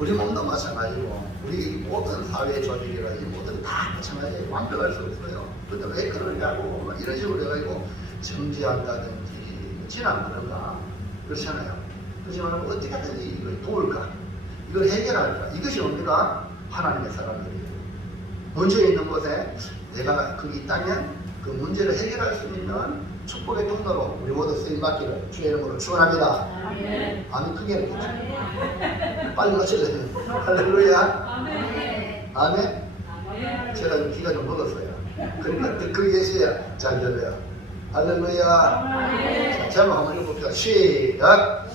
우리 몸도 마찬가지고 우리 모든 사회 조직이나 이 모든 다 마찬가지예요. 완벽할 수 없어요. 근데 왜 그러냐고 막 이런 식으로 해가지고 정지한다든지 진안 그런가 그렇잖아요. 그렇지만 어떻게 하든지 이걸 도울까, 이걸 해결할까, 이것이 뭡니까? 하나님의 사람들이에요. 문제 있는 곳에 내가 거기 있다면 그 문제를 해결할 수 있는 축복의 통로로 우리 모두 쓰임받기를 주의 이름으로 축원합니다. 아멘. 아멘. 크게 해주죠. 빨리 마실래요. 할렐루야. 아멘. 아멘. 제가 좀 기가 좀 먹었어요. 그러니까 듣고 계셔야 잘 들려요. 할렐루야. 자, 제목 한번 읽어봅시다. 시작.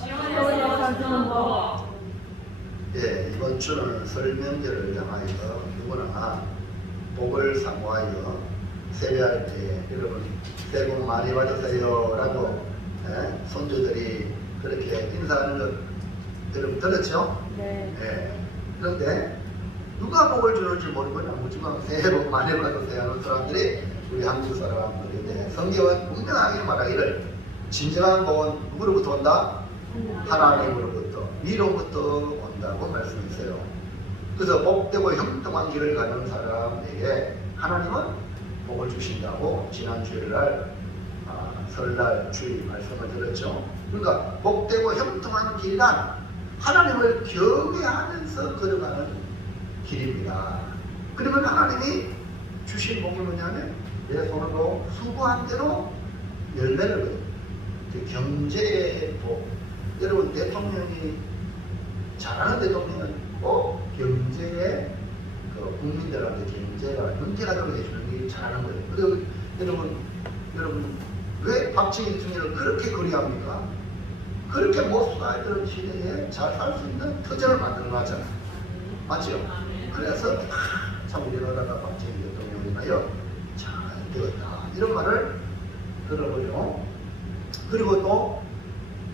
예, 이번 주는 설 명절을 향하여 누구나 복을 사모하여 세배할 때 여러분 새해 복 많이 받으세요 라고 손주들이 그렇게 인사하는 것 여러분 들었죠? 네. 그런데 누가 복을 주는지 모르거나 무조건 새해 복 많이 받으세요 하는 사람들이 우리 한국 사람들인데 성경은 분명하게 말하기를 진정한 복은 누구로부터 온다? 하나님으로부터 위로부터 온다고 말씀했어요. 그래서 복되고 형통한 길을 가는 사람에게 하나님은 복을 주신다고 지난 주일날 설날 주일 말씀을 드렸죠. 그러니까 복되고 형통한 길이란 하나님을 경외하면서 걸어가는 길입니다. 그러면 하나님이 주신 복이 뭐냐면 내 손으로 수고한 대로 열매를 거둬요. 경제의 복. 여러분 대통령이 잘하는 대통령은 꼭 경제에 국민들한테 경제가 문제가 되게 해주는 게 잘하는 거예요. 그리고 여러분 왜 박정희 대통령을 그렇게 그리합니까? 그렇게 모수가 있던 시대에 잘 살 수 있는 터전을 만들어 놨잖아요. 맞죠? 그래서 참 우리나라가 박정희 대통령을 인하여 잘 되었다 이런 말을 들어보죠. 그리고 또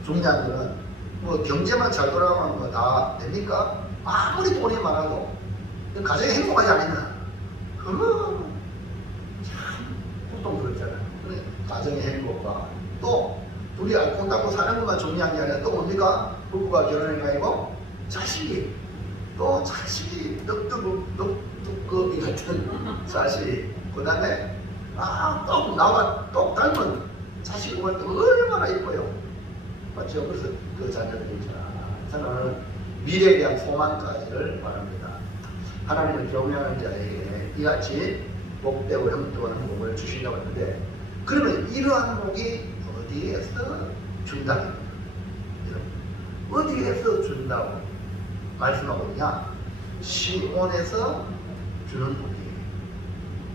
중요한 거는 뭐 경제만 잘 돌아가면 뭐 다 됩니까? 아무리 돈이 많아도 가정이 행복하지 않으면 그거 참 고통스럽잖아요. 가정의 행복과 또 둘이 알콩달콩 사는 것만 중요한 게 아니라 또 뭡니까? 부부가 결혼해 가지고 자식이 떡두꺼비 같은 자식, 그 다음에 또 나와 똑 닮은 자식 보면 얼마나 이뻐요. 맞죠? 그래서 그 자녀들이 저는 미래에 대한 소망까지를 바랍니다. 하나님을 경외하는 자에게 이같이 복되고 형통한 복을 주신다고 했는데, 그러면 이러한 복이 어디에서 준다는 거예요? 어디에서 준다고 말씀하고 있냐? 시온에서 주는 복이에요.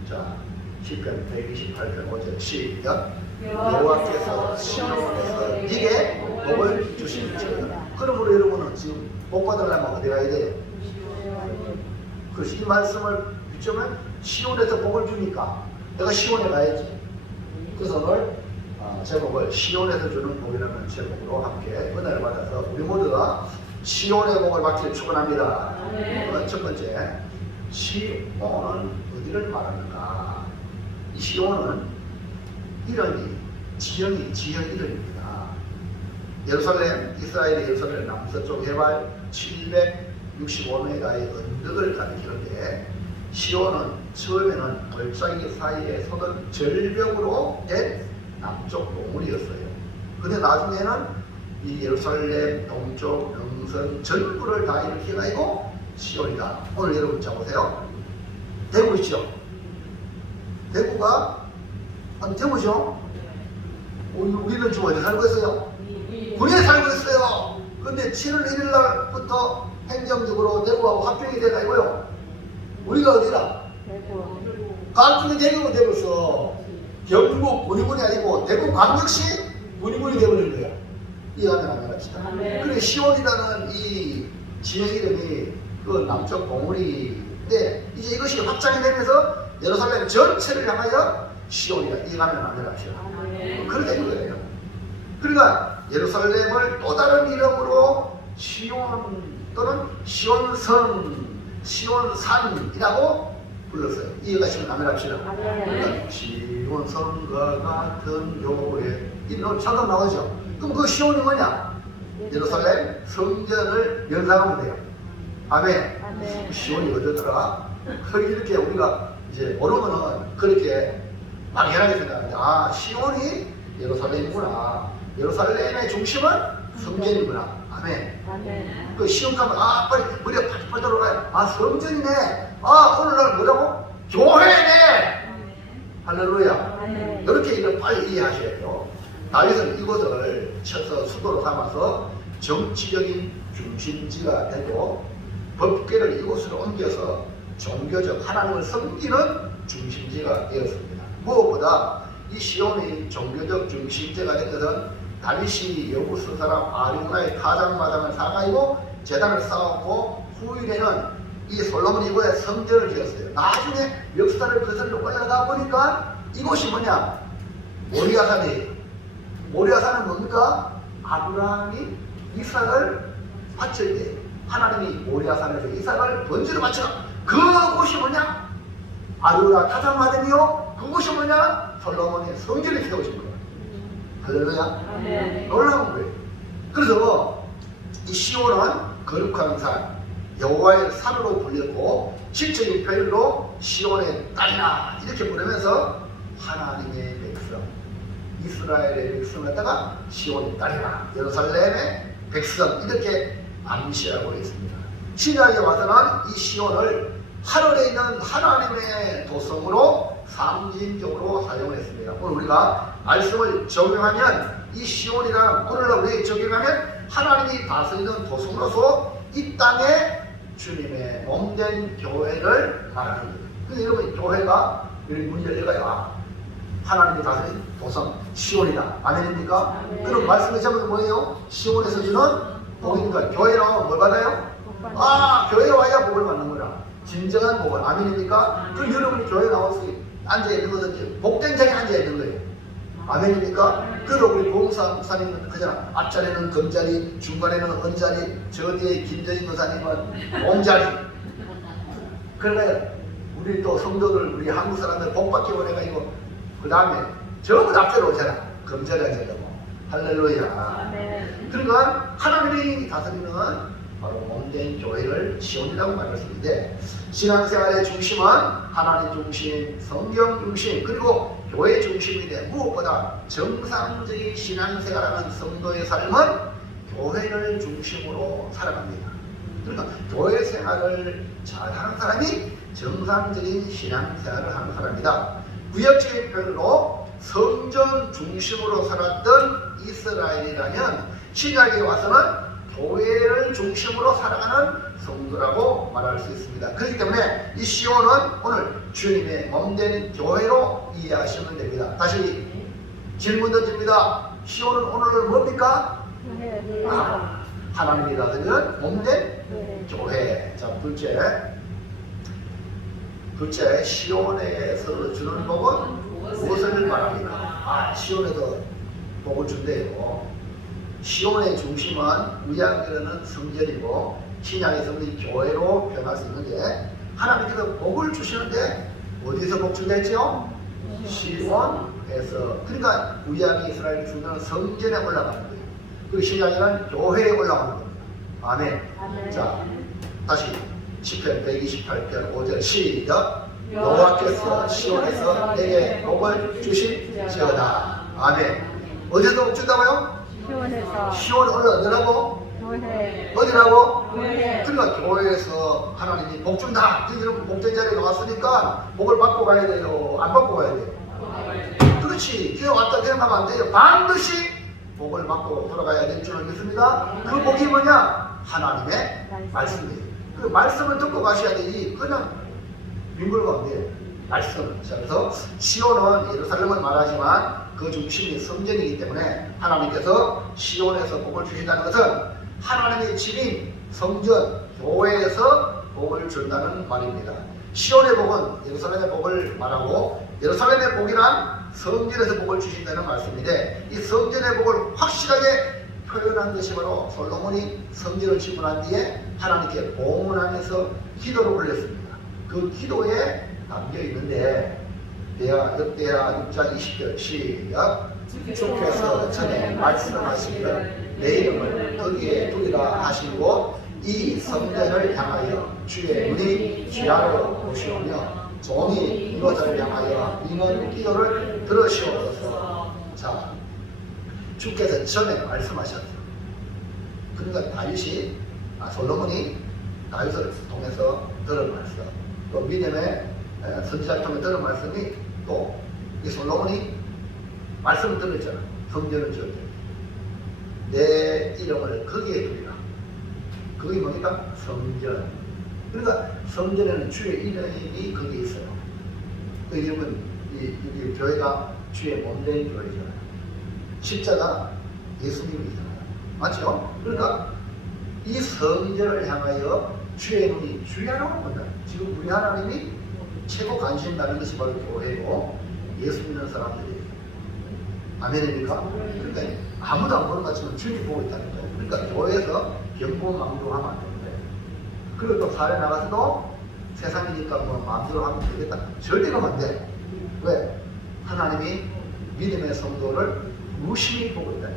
자, 시편 128편 5절 시작. 여호와께서 시온에서 네게 복을 주시리라. 그러므로 여러분은 지금 복 받으려면 어디 가야 돼요? 그래서 이 말씀을 비추면 시온에서 복을 주니까 내가 시온에 가야지. 그래서 오늘 제목을 시온에서 주는 복이라는 제목으로 함께 은혜를 받아서 우리 모두가 시온의 복을 받기를 축원합니다. 첫 번째, 시온은 어디를 말하는가? 이 시온은 이름이 지형 이름입니다. 예루살렘, 이스라엘의 예루살렘 남서쪽 해발 765m의 언덕을 가리키는데, 시온은 처음에는 골짜기 사이에 솟은 절벽으로 된 남쪽 동물이었어요. 근데 나중에는 이 예루살렘 동쪽 능선 전부를 다 일으켜가지고 시온이다. 오늘 여러분 잡으세요. 대구 있죠? 대구가 대구죠? 우리는 지금 어디 살고 있어요? 군에 살고 있어요. 근데 7월 1일 날부터 행정적으로 대구하고 합병이 돼가지고요. 우리가 어디라? 깡통이 대구가 되면서 경북 군의군이 아니고 대구 광역시 군의군이 되버린 거야. 이해하면 안 합시다. 그리고 시온이라는 이 지역 이름이 그 남쪽 동물인데, 이제 이것이 확장이 되면서 예루살렘 전체를 향하여 시온이라 이해하면 안 합시다. 그렇게 된 거예요. 그러니까 예루살렘을 또 다른 이름으로 시온 또는 시온성, 시온산이라고 불렀어요. 이해가시면 안 합시다. 그러니까 시온성과 같은 교회, 이런 잠깐 나오죠. 그럼 그 시온이 뭐냐? 예루살렘 성전을 연상하면 돼요. 아멘. 아멘. 시온이 어쩌더라? 이렇게 우리가 이제 모르면은 그렇게 막연하게 생각하는데, 아, 시온이 예루살렘이구나. 예루살렘의 중심은 성전이구나. 아멘. 아멘. 그 시온 가면, 아, 빨리 머리가 팔팔 돌아가요. 아, 성전이네. 아, 오늘날 뭐라고? 교회네. 할렐루야. 아멘. 이렇게 이걸 빨리 이해하셔야 돼요. 다윗은 이곳을 쳐서 수도로 삼아서 정치적인 중심지가 되고 법궤를 이곳으로 옮겨서 종교적 하나님을 섬기는 중심지가 되었습니다. 무엇보다 이 시온이 종교적 중심지가 된 것은 다윗이 여부스 사람 아리우나의 타작마당을 사가지고 제단을 쌓았고 후일에는 이 솔로몬이 이곳에 성전을 지었어요. 나중에 역사를 거슬러 올라가 보니까 이곳이 뭐냐? 모리아산이에요. 모리아산은 뭡니까? 아브라함이 이삭을 바칠 때 하나님이 모리아산에서 이삭을 번제로 바치라. 그곳이 뭐냐? 아루라 타작마당이요. 그곳이 뭐냐? 솔로몬이 성전을 세우신 거예요. 할렐루야. 아멘. 놀라운 거예요. 그래서 이 시온은 거룩한 산, 여호와의 산으로 불렸고 실적인 표현으로 시온의 딸이나 이렇게 부르면서 하나님의 백성, 이스라엘의 백성을 갖다가 시온의 딸이나 예루살렘의 백성 이렇게 암시하고 있습니다. 신약에 와서는 이 시온을 하늘에 있는 하나님의 도성으로 상징적으로 사용했습니다. 오늘 우리가 말씀을 적용하면 이 시온이랑 오늘날 우리에게 적용하면 하나님이 다스리는 도성으로서 이 땅에 주님의 몸된 교회를 말하는 거예요. 근데 여러분 교회가 이런 문제 열가요. 하나님이 다스리는 도성 시온이다. 아멘입니까? 아멘. 그럼 말씀의 제목은 뭐예요? 시온에서 주는 복입니다. 교회는 뭘 받아요? 아, 교회에 와야 복을 받는 거라. 진정한 복을. 아멘입니까? 그럼 여러분이 교회 나와서 앉아있는 것은 복된 자리에 앉아있는 거예요. 아멘입니까? 그리고 우리 보험사 목사님은 그잖아. 앞자리는 금자리, 중간에는 은자리, 저 뒤에 김정인 목사님은 옹자리. 그러니까 우리 또 성도들, 우리 한국 사람들 복받기 원해가지고 그 다음에 전부 다 앞자리로 오잖아. 금자리 앉으려고. 할렐루야. 아멘. 그러니까 하나님이 다스리는 바로 몸된 교회를 시온이라고 말할 수 있는데, 신앙생활의 중심은 하나님 중심, 성경 중심, 그리고 교회 중심인데 무엇보다 정상적인 신앙생활하는 성도의 삶은 교회를 중심으로 살아갑니다. 그러니까 교회 생활을 잘하는 사람이 정상적인 신앙생활을 하는 사람이다. 구약적인 표현으로 성전 중심으로 살았던 이스라엘이라면 신약에 와서는 교회를 중심으로 살아가는 성도라고 말할 수 있습니다. 그렇기 때문에 이 시온은 오늘 주님의 몸된 교회로 이해하시면 됩니다. 다시 질문 던집니다. 시온은 오늘 뭡니까? 아, 하나님이 다스리는 몸된 교회. 자, 둘째 시온에서 주는 복은 무엇을 말합니까? 아, 시온에서 복을 준대요. 시온의 중심은 구약에는 성전이고 신약에서는 교회로 변할 수 있는데, 하나님께서 복을 주시는데 어디서 복 준다 했죠? 시온에서. 그러니까 구약이 이스라엘 중심은 성전에 올라가는 거예요. 그리고 신약에는 교회에 올라가는 겁니다. 아멘. 아멘. 자, 다시 시편 128편 5절 시작. 여호와께서 시온에서 내게 복을 주실지어다. 아멘. 어디서 복 준다고요? 시온에서. 시온 올라가라고? 교회. 어디라고? 교회. 그러니까 교회에서 하나님이 복 준다. 여러분 복된 자리에 왔으니까 복을 받고 가야 돼요? 안 받고 가야 돼요? 그렇지. 교회 왔다 그러면 안 돼요. 반드시 복을 받고 돌아가야 될 줄 믿습니다. 그 복이 뭐냐? 하나님의 말씀이에요. 그 말씀을 듣고 가셔야 되지 그냥 빙글고 안 돼요. 말씀. 그래서 시온은 예루살렘을 말하지만 그 중심이 성전이기 때문에 하나님께서 시온에서 복을 주신다는 것은 하나님의 집인 성전, 교회에서 복을 준다는 말입니다. 시온의 복은 예루살렘의 복을 말하고, 예루살렘의 복이란 성전에서 복을 주신다는 말씀인데, 이 성전의 복을 확실하게 표현한 것이 바로 솔로몬이 성전을 짓고 난 뒤에 하나님께 봉헌하면서 기도를 올렸습니다. 그 기도에 담겨 있는데, 역대하 6장 20절 시작. 주께서 전에 말씀하시기를 내 이름을 거기에 두리라 하시고 이 성전을 향하여 주의 눈이 주야로 보시오며 종이 이것을 향하여 이는 기도를 들으시옵소서. 자, 주께서 전에 말씀하셨어요. 그러니까 다윗이 솔로몬이 다윗을 통해서 들은 말씀, 또 믿음의 선지자를 통해 들은 말씀이 또 이 솔로몬이 말씀을 들었잖아. 성전을 지을 때 내 이름을 거기에 두리라. 그게 뭡니까? 성전. 그러니까 성전에는 주의 이름이 거기에 있어요. 그 이름은 이 교회가 주의 몸된 교회잖아요. 십자가 예수님이잖아요. 맞죠? 그러니까 이 성전을 향하여 주의 눈이 주야로 본다. 지금 우리 하나님이 최고 관심 가는 것이 바로 교회고 예수 믿는 사람들이. 아멘입니까? 그러니까 아무도 안 보는 것 같지만 주님 보고 있다는 거예요. 그러니까 교회에서 경고망동하면 안 되는 거예요. 그리고 또 사회 나가서도 세상이니까 뭐 마음대로 하면 되겠다. 절대 그러면 안 돼. 왜? 하나님이 믿음의 성도를 무심히 보고 있다.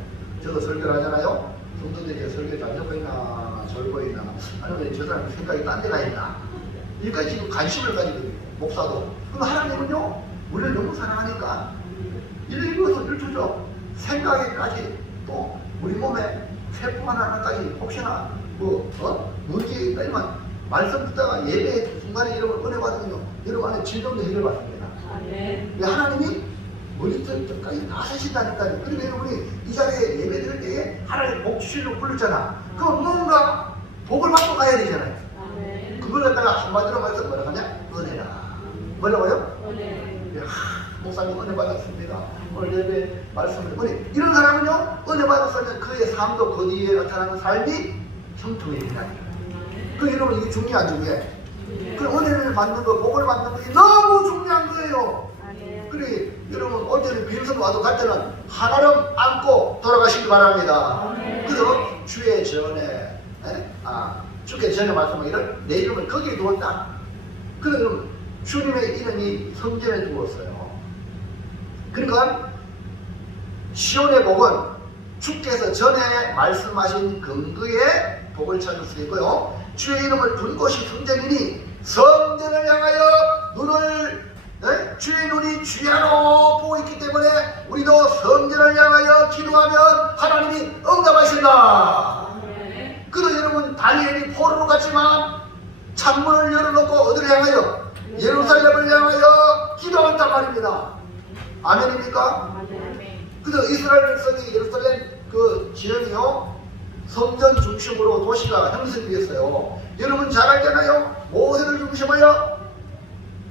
저도 설교를 하잖아요. 성도들이 설교 잘 듣고 있나 졸고 있나 아니면 저 사람 생각이 딴 데가 있나 여기까지 지금 관심을 가지고 있는 목사도. 그럼 하나님은요 우리를 너무 사랑하니까 일거수 일투죠. 생각에까지 또 우리 몸에 세포 하나까지 혹시나 문제 있다지만 말씀 듣다가 예배 중간에 여러분 은혜 받으면요 여러분 안에 질병도 해결받습니다. 왜 하나님이 머리끝까지 나서신다니까요. 그러니까 여러분이 이 자리에 예배 드릴 때에 하나님 복 주시려고 불렀잖아. 그럼 뭔가 복을 받고 가야 되잖아요. 그걸 갖다가 한마디로 말해서 뭐라 하냐? 은혜라. 뭐라고요? 목사님 은혜 받았습니다. 오늘 예배 말씀을 은혜. 이런 사람은요 은혜 받았으면 그의 삶도 그 뒤에 나타나는 삶이 형통해진다. 그 여러분 이게 중요해 안 중요해? 그 은혜를 받는 거 복을 받는 것이 너무 중요한 거예요. 그래 여러분 올 때는 빈손 와도 갈 때는 하나름 안고 돌아가시기 바랍니다. 그래서 주의 전에 주께 전에 말씀하기를 내 이름을 거기에 두었다. 그럼 주님의 이름이 성전에 두었어요. 그러니까 시온의 복은 주께서 전에 말씀하신 근거에 복을 찾을 수 있고요. 주의 이름을 둔 곳이 성전이니 성전을 향하여 눈을 주의 눈이 주야로 보고 있기 때문에 우리도 성전을 향하여 기도하면 하나님이 응답하신다. 그래서 여러분 다니엘이 포로로 갔지만 창문을 열어놓고 어디를 향하여? 예루살렘을 향하여 기도한단 말입니다. 아멘입니까? 그래서 이스라엘 백성이 예루살렘 그 지형이요 성전 중심으로 도시가 형성되었어요. 여러분 잘 알잖아요. 모세를 중심하여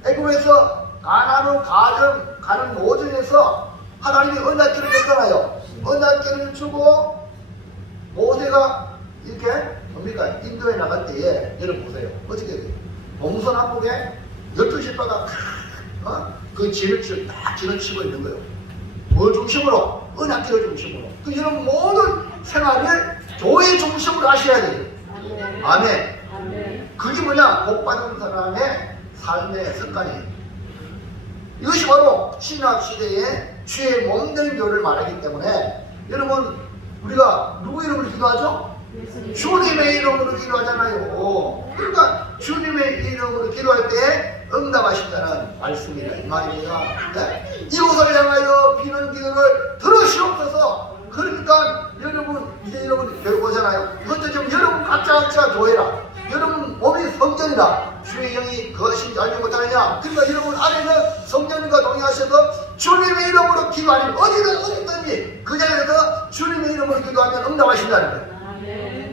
애굽에서 가나안으로 가는 모전에서 하나님이 언약궤를 줬잖아요. 언약궤를 주고 모세가 이렇게 뭡니까? 인도에 나갈 때에 여러분 보세요. 어떻게 돼요? 동서남북에 12지파가 그 진을 딱 진을 치고 있는 거예요. 뭘 중심으로? 언약궤를 중심으로. 그 여러분 모든 생활을 교회 중심으로 하셔야 돼요. 아멘. 그게 뭐냐? 복받은 사람의 삶의 습관이에요. 이것이 바로 신학시대에 주의 몸된 교를 말하기 때문에 여러분 우리가 누구 이름으로 기도하죠? 주님의 이름으로 기도하잖아요. 그러니까 주님의 이름으로 기도할 때 응답하신다는 말씀이다 이 말입니다. 네? 이곳을 향하여 비는 기도를 들으시옵소서. 그러니까 여러분 이제 여러분 교회 오잖아요. 이것도 좀 여러분 각자 교회라. 여러분 몸이 성전이다. 주의 영이 그것인지 알지 못하느냐. 그러니까 여러분 안에는 성전과 동의하셔서 주님의 이름으로 기도하면 어디든지 그 자리에서 주님의 이름으로 기도하면 응답하신다는 거예요.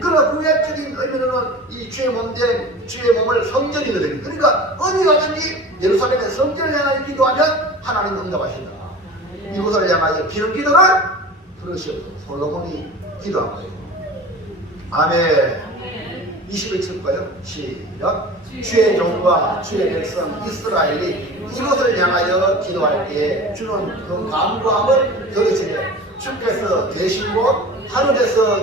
그러나 그 외적인 의미로는 이 주의 몸된 주의 몸을 성전이거든요. 그러니까 어디 가든지 예루살렘의 성전을 향하여 기도하면 하나님 응답하신다. 이곳을 향하여 비는 기도를 들으시옵소서. 솔로몬이 기도한 거예요. 아멘. 20일 볼까요? 시작. 주의 종과 주의 백성 이스라엘이 이곳을 향하여 기도할 때 주는 그 간구함을 들으시되 주께서 계신 곳 하늘에서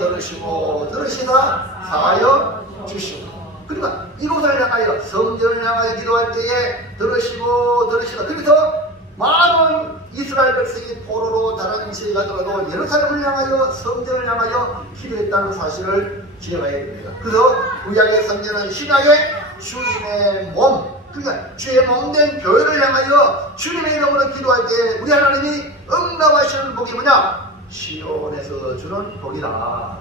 들으시다 사하여 주시고. 그러니까 이곳을 향하여 성전을 향하여 기도할 때에 들으시다. 그래서 많은 이스라엘 백성이 포로로 다른 지에 가더라도 예루살렘을 향하여 성전을 향하여 기도했다는 사실을 기억해야 됩니다. 그래서 구약의 성전은 신약의 주님의 몸, 그러니까 주의 몸된 교회를 향하여 주님의 이름으로 기도할 때 우리 하나님이 응답하시는 복이 뭐냐? 시온에서 주는 복이다.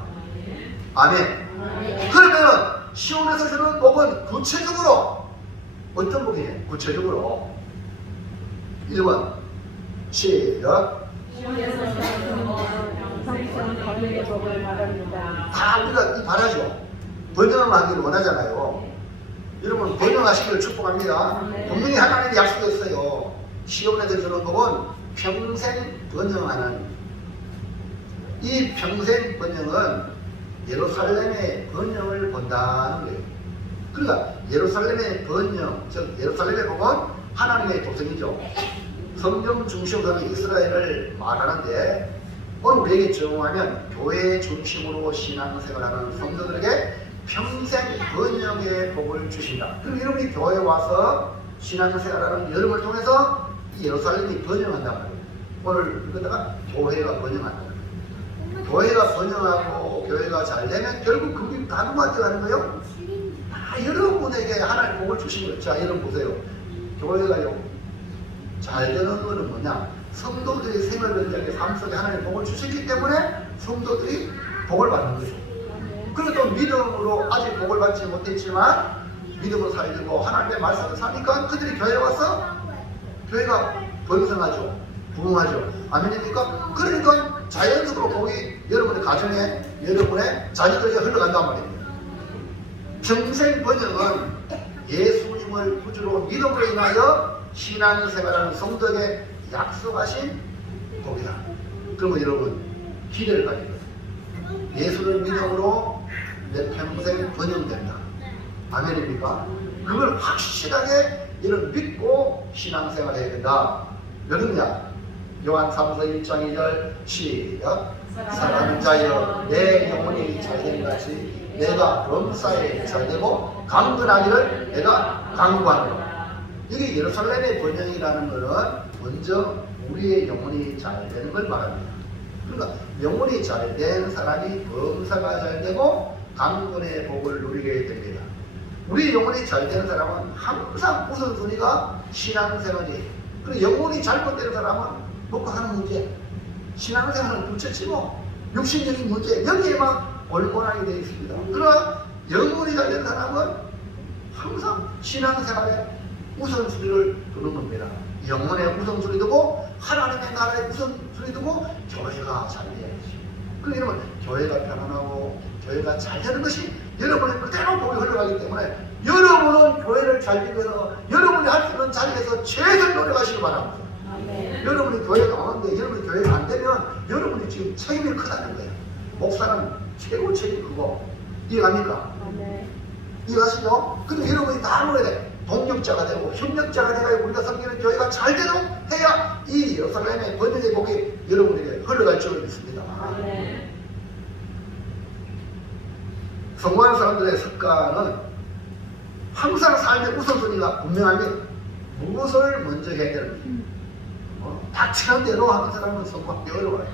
아멘. 그러면 시온에서 주는 복은 구체적으로 어떤 복이에요? 구체적으로 1번 시작. 성성 거룩의 복을 말합니다. 다 우리가 바라죠. 번영하기를 원하잖아요. 여러분 번영하시기를 축복합니다. 분명히 하나님이 약속했어요. 시온에서 주는 복은 평생 번영하는, 이 평생 번영은 예루살렘의 번영을 본다는 거예요. 그러니까 예루살렘의 번영, 즉 예루살렘의 복은 하나님의 도성이죠. 성경 중심으로 이스라엘을 말하는데 오늘 우리에게 적용하면 교회 중심으로 신앙생활하는 성도들에게 평생 번영의 복을 주신다. 그럼 여러분이 교회에 와서 신앙생활하는 여러분을 통해서 이 예루살렘이 번영한단 말이에요. 오늘 이거다가 교회가 번영한다. 교회가 번영하고 교회가 잘 되면 결국 그게 다 누구한테 가는 거예요? 다 여러분에게 하나님 복을 주신 거예요. 자, 여러분 보세요. 교회가요, 잘 되는 거는 뭐냐? 성도들이 생활변경의 삶 속에 하나님 복을 주셨기 때문에 성도들이 복을 받는 거죠. 그래도 믿음으로 아직 복을 받지 못했지만 믿음으로 살고 하나님의 말씀을 사니까 그들이 교회에 와서 교회가 번성하죠. 부흥하죠. 아멘입니까? 그러니까 자연적으로 복이 여러분의 가정에, 여러분의 자녀들에게 흘러간단 말입니다. 평생 번영은 예수님을 구주로 믿음으로 인하여 신앙생활하는 성도에게 약속하신 복이다. 그러면 여러분 기대를 가지고 예수를 믿음으로 내 평생 번영된다. 아멘입니까? 그걸 확실하게 여러분 믿고 신앙생활해야 된다. 여러분야 요한 3서 1장 2절 시작. 사랑하는 자여 내 영혼이 잘된 같이 내가 범사에 잘되고 강건하기를 내가 강구하노라. 여기 예루살렘의 번영이라는 것은 먼저 우리의 영혼이 잘 되는 걸 말합니다. 그러니까 영혼이 잘 된 사람이 범사가 잘 되고 강건의 복을 누리게 됩니다. 우리 영혼이 잘 되는 사람은 항상 우선순위가 신앙생활이에요. 그리고 영혼이 잘못되는 사람은 먹고 하는 문제, 신앙생활은 둘째치 뭐 육신적인 문제, 여기에만 올고나게 되어 있습니다. 그러나 영혼이 잘 된 사람은 항상 신앙생활에 우선순위를 두는 겁니다. 영혼의 우선순위 두고 하나님의 나라의 우선순위 두고 교회가 잘 돼야지. 그러니 여러분 교회가 편안하고 교회가 잘 되는 것이 여러분의 그대로 복이 흘러가기 때문에 여러분은 교회를 잘 지켜서 여러분이 할 수 있는 자리에서 최선을 노력하시기 바랍니다. 여러분이 교회가 오는데 여러분이 교회가 안 되면 여러분이 지금 책임이 크다는 거예요. 목사는 최고 책임이 크고. 이해갑니까? 이해가시죠? 근데 여러분이 다 노래야 돼. 동력자가 되고 협력자가 되고 우리가 섬기는 교회가 잘 되도록 해야 이 예루살렘의 번영의 복이 여러분에게 흘러갈 줄을 믿습니다. 성공하는 사람들의 습관은 항상 삶의 우선순위가 분명합니다. 무엇을 먼저 해야 되는지 닥치는 대로 하는 사람은 성공하기 어려워요.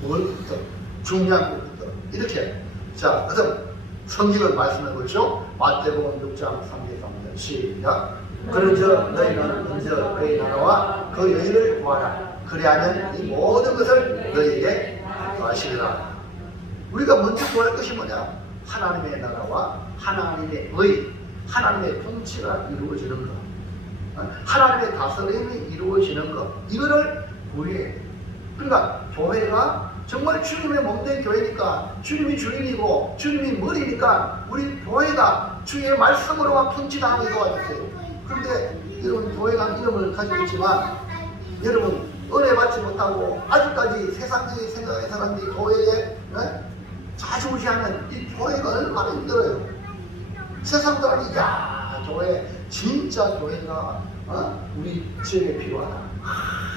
뭘부터 중요한 것부터 이렇게. 자, 그래서 성경을 말씀해 보시죠. 마태복음 6장 33절 시작. 그런즉 너희는 먼저 그의 나라와 그 의를 구하라. 그리하면 이 모든 것을 너희에게 더하시리라. 우리가 먼저 구할 것이 뭐냐? 하나님의 나라와 하나님의 의, 하나님의 통치가 이루어지는 것, 하나님의 다스림이 이루어지는 것, 이거를 구해야 돼요. 그러니까 교회가 정말 주님의 몸된 교회니까 주님이 주인이고 주님이 머리니까 우리 교회가 주의 말씀으로만 통치당하게 도와주세요. 그런데 여러분 교회가 이름을 가지고 있지만 여러분 은혜 받지 못하고 아직까지 세상적인 생각의 사람들이 교회에 자주무시하면 이 교회가 얼마나 힘들어요. 세상 사람이 야 교회 진짜 교회가 우리 지역에 필요하다.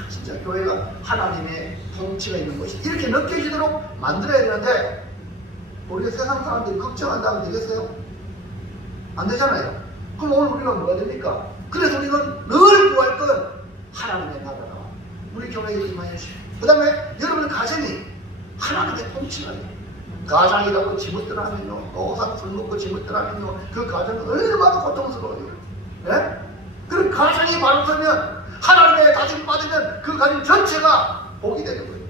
진짜 교회가 하나님의 통치가 있는 것이 이렇게 느껴지도록 만들어야 되는데 우리가 세상 사람들이 걱정한다면 되겠어요? 안 되잖아요. 그럼 오늘 우리가 뭐가 됩니까? 그래서 우리는 늘 구할 건 하나님의 나라와 우리 교회에 임하여 주시고, 그 다음에 여러분 가정이 하나님의 통치가 돼요. 가장이라고 지못들하면요, 노상 술 먹고 지못들하면요, 그 가정은 얼마나 고통스러워요. 예? 그럼 가정이 바로 서면, 하나님의 다짐 받으면 그 가정 전체가 복이 되는 거예요.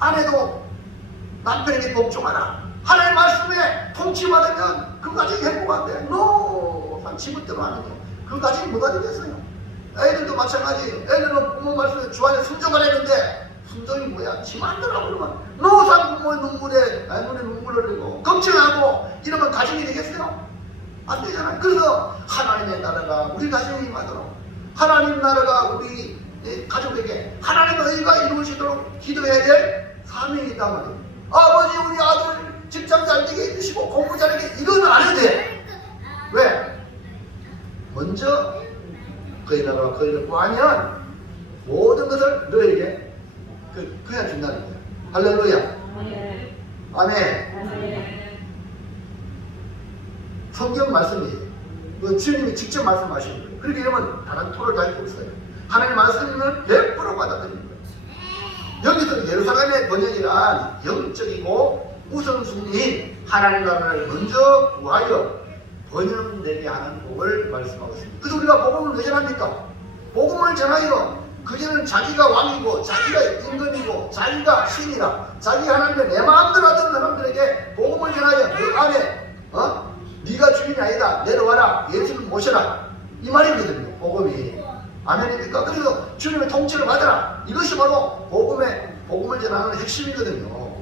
아내도 남편에게 복종하라. 하나님의 말씀에 통치받으면 그 가정이 행복한데, 노상 지못들하면요, 그 가정이 뭐가 되겠어요? 애들도 마찬가지예요. 애들은 부모 말씀에 주안에 순종을 했는데, 순종이 뭐야? 지 마음대로 그러면 노상 부모의 눈물에 눈물을 흘리고 걱정하고 이러면 가정이 되겠어요? 안 되잖아요. 그래서 하나님의 나라가 우리 가정에 임하도록, 하나님 나라가 우리 가족에게 하나님의 의가 이루어지도록 기도해야 될 사명이 있단 말이에요. 아버지 우리 아들 직장 잘 되게 해주시고 공부 잘하게, 이거는 안 해도 돼. 왜? 먼저 그의 나라와 그의 구하면 모든 것을 너에게 그냥 준다는 거예요. 할렐루야. 아멘. 아멘. 아멘. 성경 말씀이 주님이 직접 말씀하시는 거예요. 그렇게 이러면 다른 토를 가지고 있어요. 하나님의 말씀이면 100% 받아들이는 거예요. 여기서 예루살렘의 번영이란 영적이고 우선순위인 하나님 나라를 먼저 구하여 번영되게 하는 복을 말씀하고 있습니다. 그래서 우리가 복음을 왜 전합니까? 복음을 전하여 그전은 자기가 왕이고 자기가 임금이고 자기가 신이라, 자기 하나님의 내 마음대로 하던 사람들에게 복음을 전하여 그 안에 네가 주인이 아니다, 내려와라, 예수를 모셔라, 이 말이거든요. 복음이. 아멘입니까? 그래서 주님의 통치를 받아라, 이것이 바로 복음을 전하는 핵심이거든요.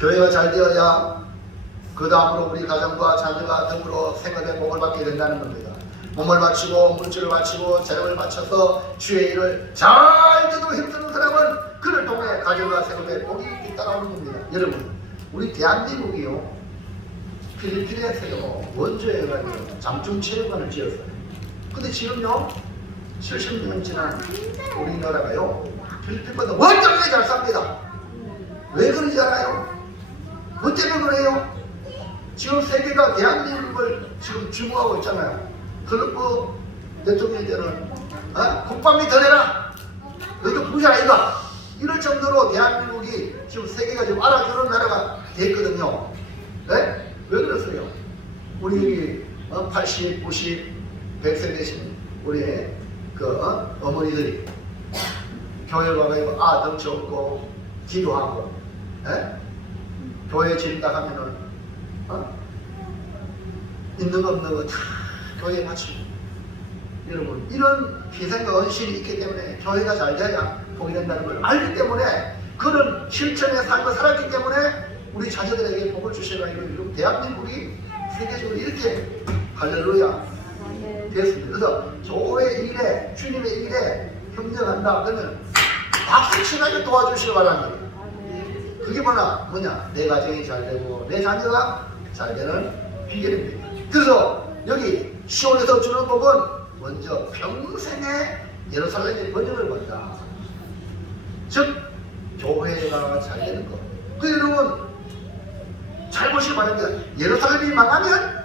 교회가 잘 되어야 그 다음으로 우리 가정과 자녀가 더불어 생활의 복을 받게 된다는 겁니다. 몸을 바치고 물질을 바치고 재력을 바쳐서 주의 일을 잘 되도록 힘쓰는 사람은 그를 통해 가정과 생업에 복이 따라오는 겁니다. 여러분, 우리 대한민국이요, 필리핀에서요 원조해가지고 장충체육관을 지었어요. 근데 지금요 70년 지난 우리나라가요 필리핀보다 멀쩡하게 잘 삽니다. 왜 그런지 알아요? 뭐 때문에 그래요? 지금 세계가 대한민국을 지금 주목하고 있잖아요. 클럽 대통령 때는 국방비 더 내라, 너희도 부자 아이가, 이럴 정도로 대한민국이 지금 세계가 지금 알아주는 나라가 됐거든요. 네? 왜 그러세요? 우리 여기 80, 90, 100세 되신 우리 어머니들이 교회 가서 덩치 없고 기도하고, 교회 진다 하면은 있는 거 없는 거 다 교회에 바치고, 여러분 이런 희생과 헌신이 있기 때문에 교회가 잘 돼야 복이 된다는 걸 알기 때문에, 그런 실천의 삶을 살았기 때문에 우리 자녀들에게 복을 주시라. 이런 대한민국이 세계적으로 이렇게 할렐루야 되었습니다. 그래서 교회 일에, 주님의 일에 협력한다 그러면 박수 치고 도와주시기 바랍니다. 그게 뭐냐? 내 가정이 잘 되고 내 자녀가 잘 되는 비결입니다. 그래서 여기 시온에서 주는 복은 먼저 평생의 예루살렘의 번영을 본다. 즉 교회가 잘 되는 것. 그 여러분 잘 보시기 바랍니다. 예루살렘이 망하면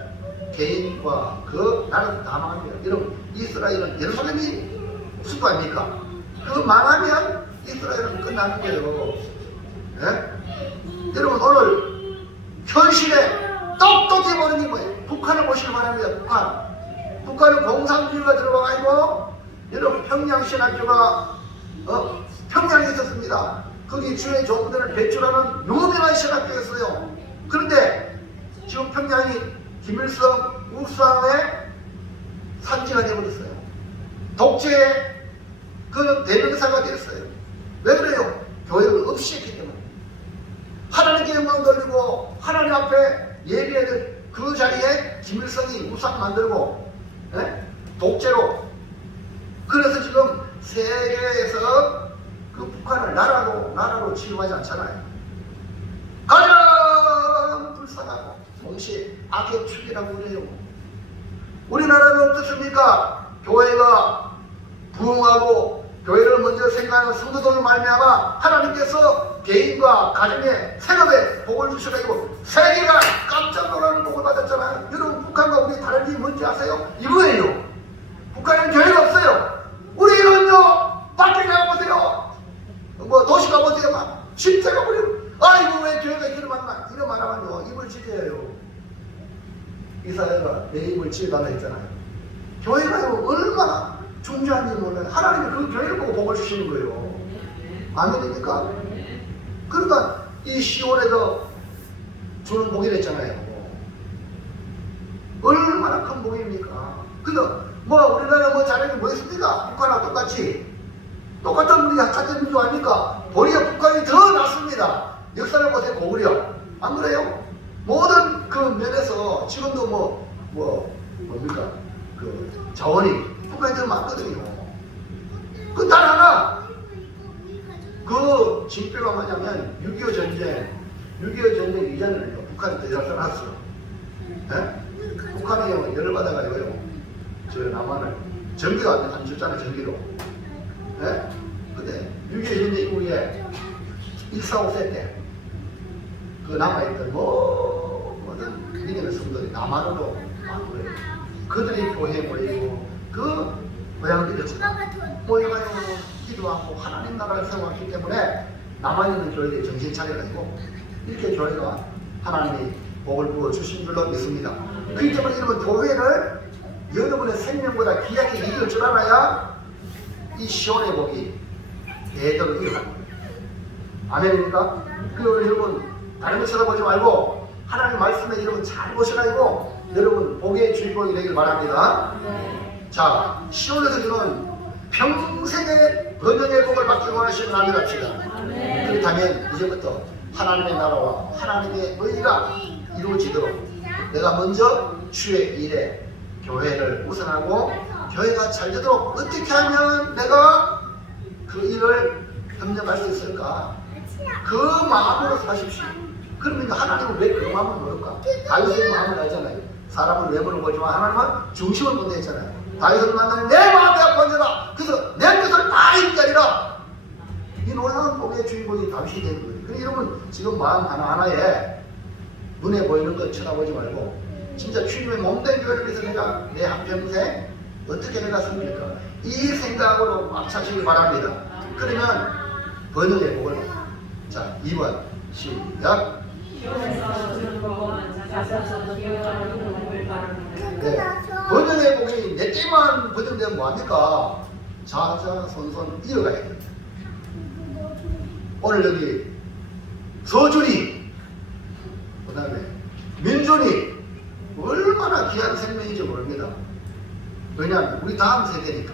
개인과 그 나라도 다 망합니다. 여러분 이스라엘은 예루살렘이 무슨 거 아닙니까? 그 망하면 이스라엘은 끝나는 거예요. 여러분 오늘 현실에 똑똑히 보는 게 뭐예요? 북한을 보시기 바랍니다. 북한은 공산주의가 들어와가지고, 여러분 평양신학교가 평양에 있었습니다. 거기 주의 종들을 배출하는 유명한 신학교였어요. 그런데 지금 평양이 김일성 우상의 산지가 되어버렸어요. 독재의 그 대명사가 되었어요. 왜 그래요? 교육을 없이 했기 때문에. 하나님께 영광 돌리고 하나님 앞에 예배해야 될 그 자리에 김일성이 우상 만들고 독재로. 그래서 지금 세계에서 그 북한을 나라로 취급하지 않잖아요. 가장 불쌍하고 동시에 악의 축이라고 그래요. 우리나라는 어떻습니까? 교회가 부흥하고 교회를 먼저 생각하는 성도들을 말미암아 하나님께서 개인과 가정의 생업에 복을 주셔가지고 세계가 깜짝 놀라는 복을 받았잖아요. 여러분 북한과 우리 다른 게 뭔지 아세요? 이거예요. 북한에는 교회가 없어요. 우리는요 이사야가 내 입을 지어달라 했잖아요. 교회가 얼마나 중요한지 몰라요. 하나님이 그 교회를 보고 복을 주시는 거예요. 아멘입니까? 그러니까 이 시온에서 주는 복이랬잖아요. 얼마나 큰 복입니까? 근데 뭐 우리나라 뭐 잘하는 뭐 있습니까? 북한하고 똑같이 똑같은 우리 같은 민족 아닙니까? 보리가 북한이 더 낫습니다. 역사를 보세요. 고구려 안 그래요? 모든 그 면에서 지금도 뭡니까? 그 자원이 북한이 더 많거든요. 그 단 하나 그 징표가 뭐냐면 6.25 전쟁 이전에는요 북한이 더 잘 살았어요. 네? 북한이 열받아가지고요 저 남한을 전기가 안 줬잖아요. 전기로. 네? 근데 6.25 전쟁 이후에 145세 때 그 남아있던 모든 믿음의 성도들이 남한으로 온 거예요. 그들이 교회에 모이고 그 고향들이 모여가지고 기도하고 하나님 나라를 세워왔기 때문에 남한 있는 교회들이 정신 차려가지고 이렇게 교회가 하나님이 복을 부어주신 줄로 믿습니다. 그렇기 때문에 여러분 교회를 여러분의 생명보다 귀하게 이길 줄 알아야 이 시온의 복이 대대로 이어가는 거예요. 아멘입니까? 그리고 여러분 다른 거 쳐다보지 말고 하나님 말씀에 여러분 잘 보셔가지고 여러분 복의 주인공이 되길 바랍니다. 자, 시온에서 주는 평생의 번영의 복을 받기 원하시는 아멘 합시다. 그렇다면 이제부터 하나님의 나라와 하나님의 의가 이루어지도록 내가 먼저 주의 일에 교회를 우선하고 교회가 잘 되도록 어떻게 하면 내가 그 일을 협력할 수 있을까? 그 마음으로 사십시오. 그러면 하나님은 왜 그 마음을 모를까? 다윗의 마음을 알잖아요. 사람은 외모를 보지만 하나님은 중심을 본다 했잖아요. 다윗을 만나면 내 마음이 아파져라. 그래서 내 뜻을 다 이루리라. 이 놀라운 복의 주인공이 다윗이 되는 거예요. 그러니까 여러분 지금 마음 하나하나에 눈에 보이는 것 쳐다보지 말고 진짜 주님의 몸된 교회를 위해서 내가 내 한평생 어떻게 내가 섬길까? 이 생각으로 앞차시길 바랍니다. 그러면 번영의 복을 받습니다. 자, 2번 시작. 네, 번영의 복이 내 때만 번영되면 뭐합니까? 자자손손 이어가야 됩니다. 오늘 여기 서준이 그 다음에 민준이 얼마나 귀한 생명인지 모릅니다. 왜냐하면 우리 다음 세대니까.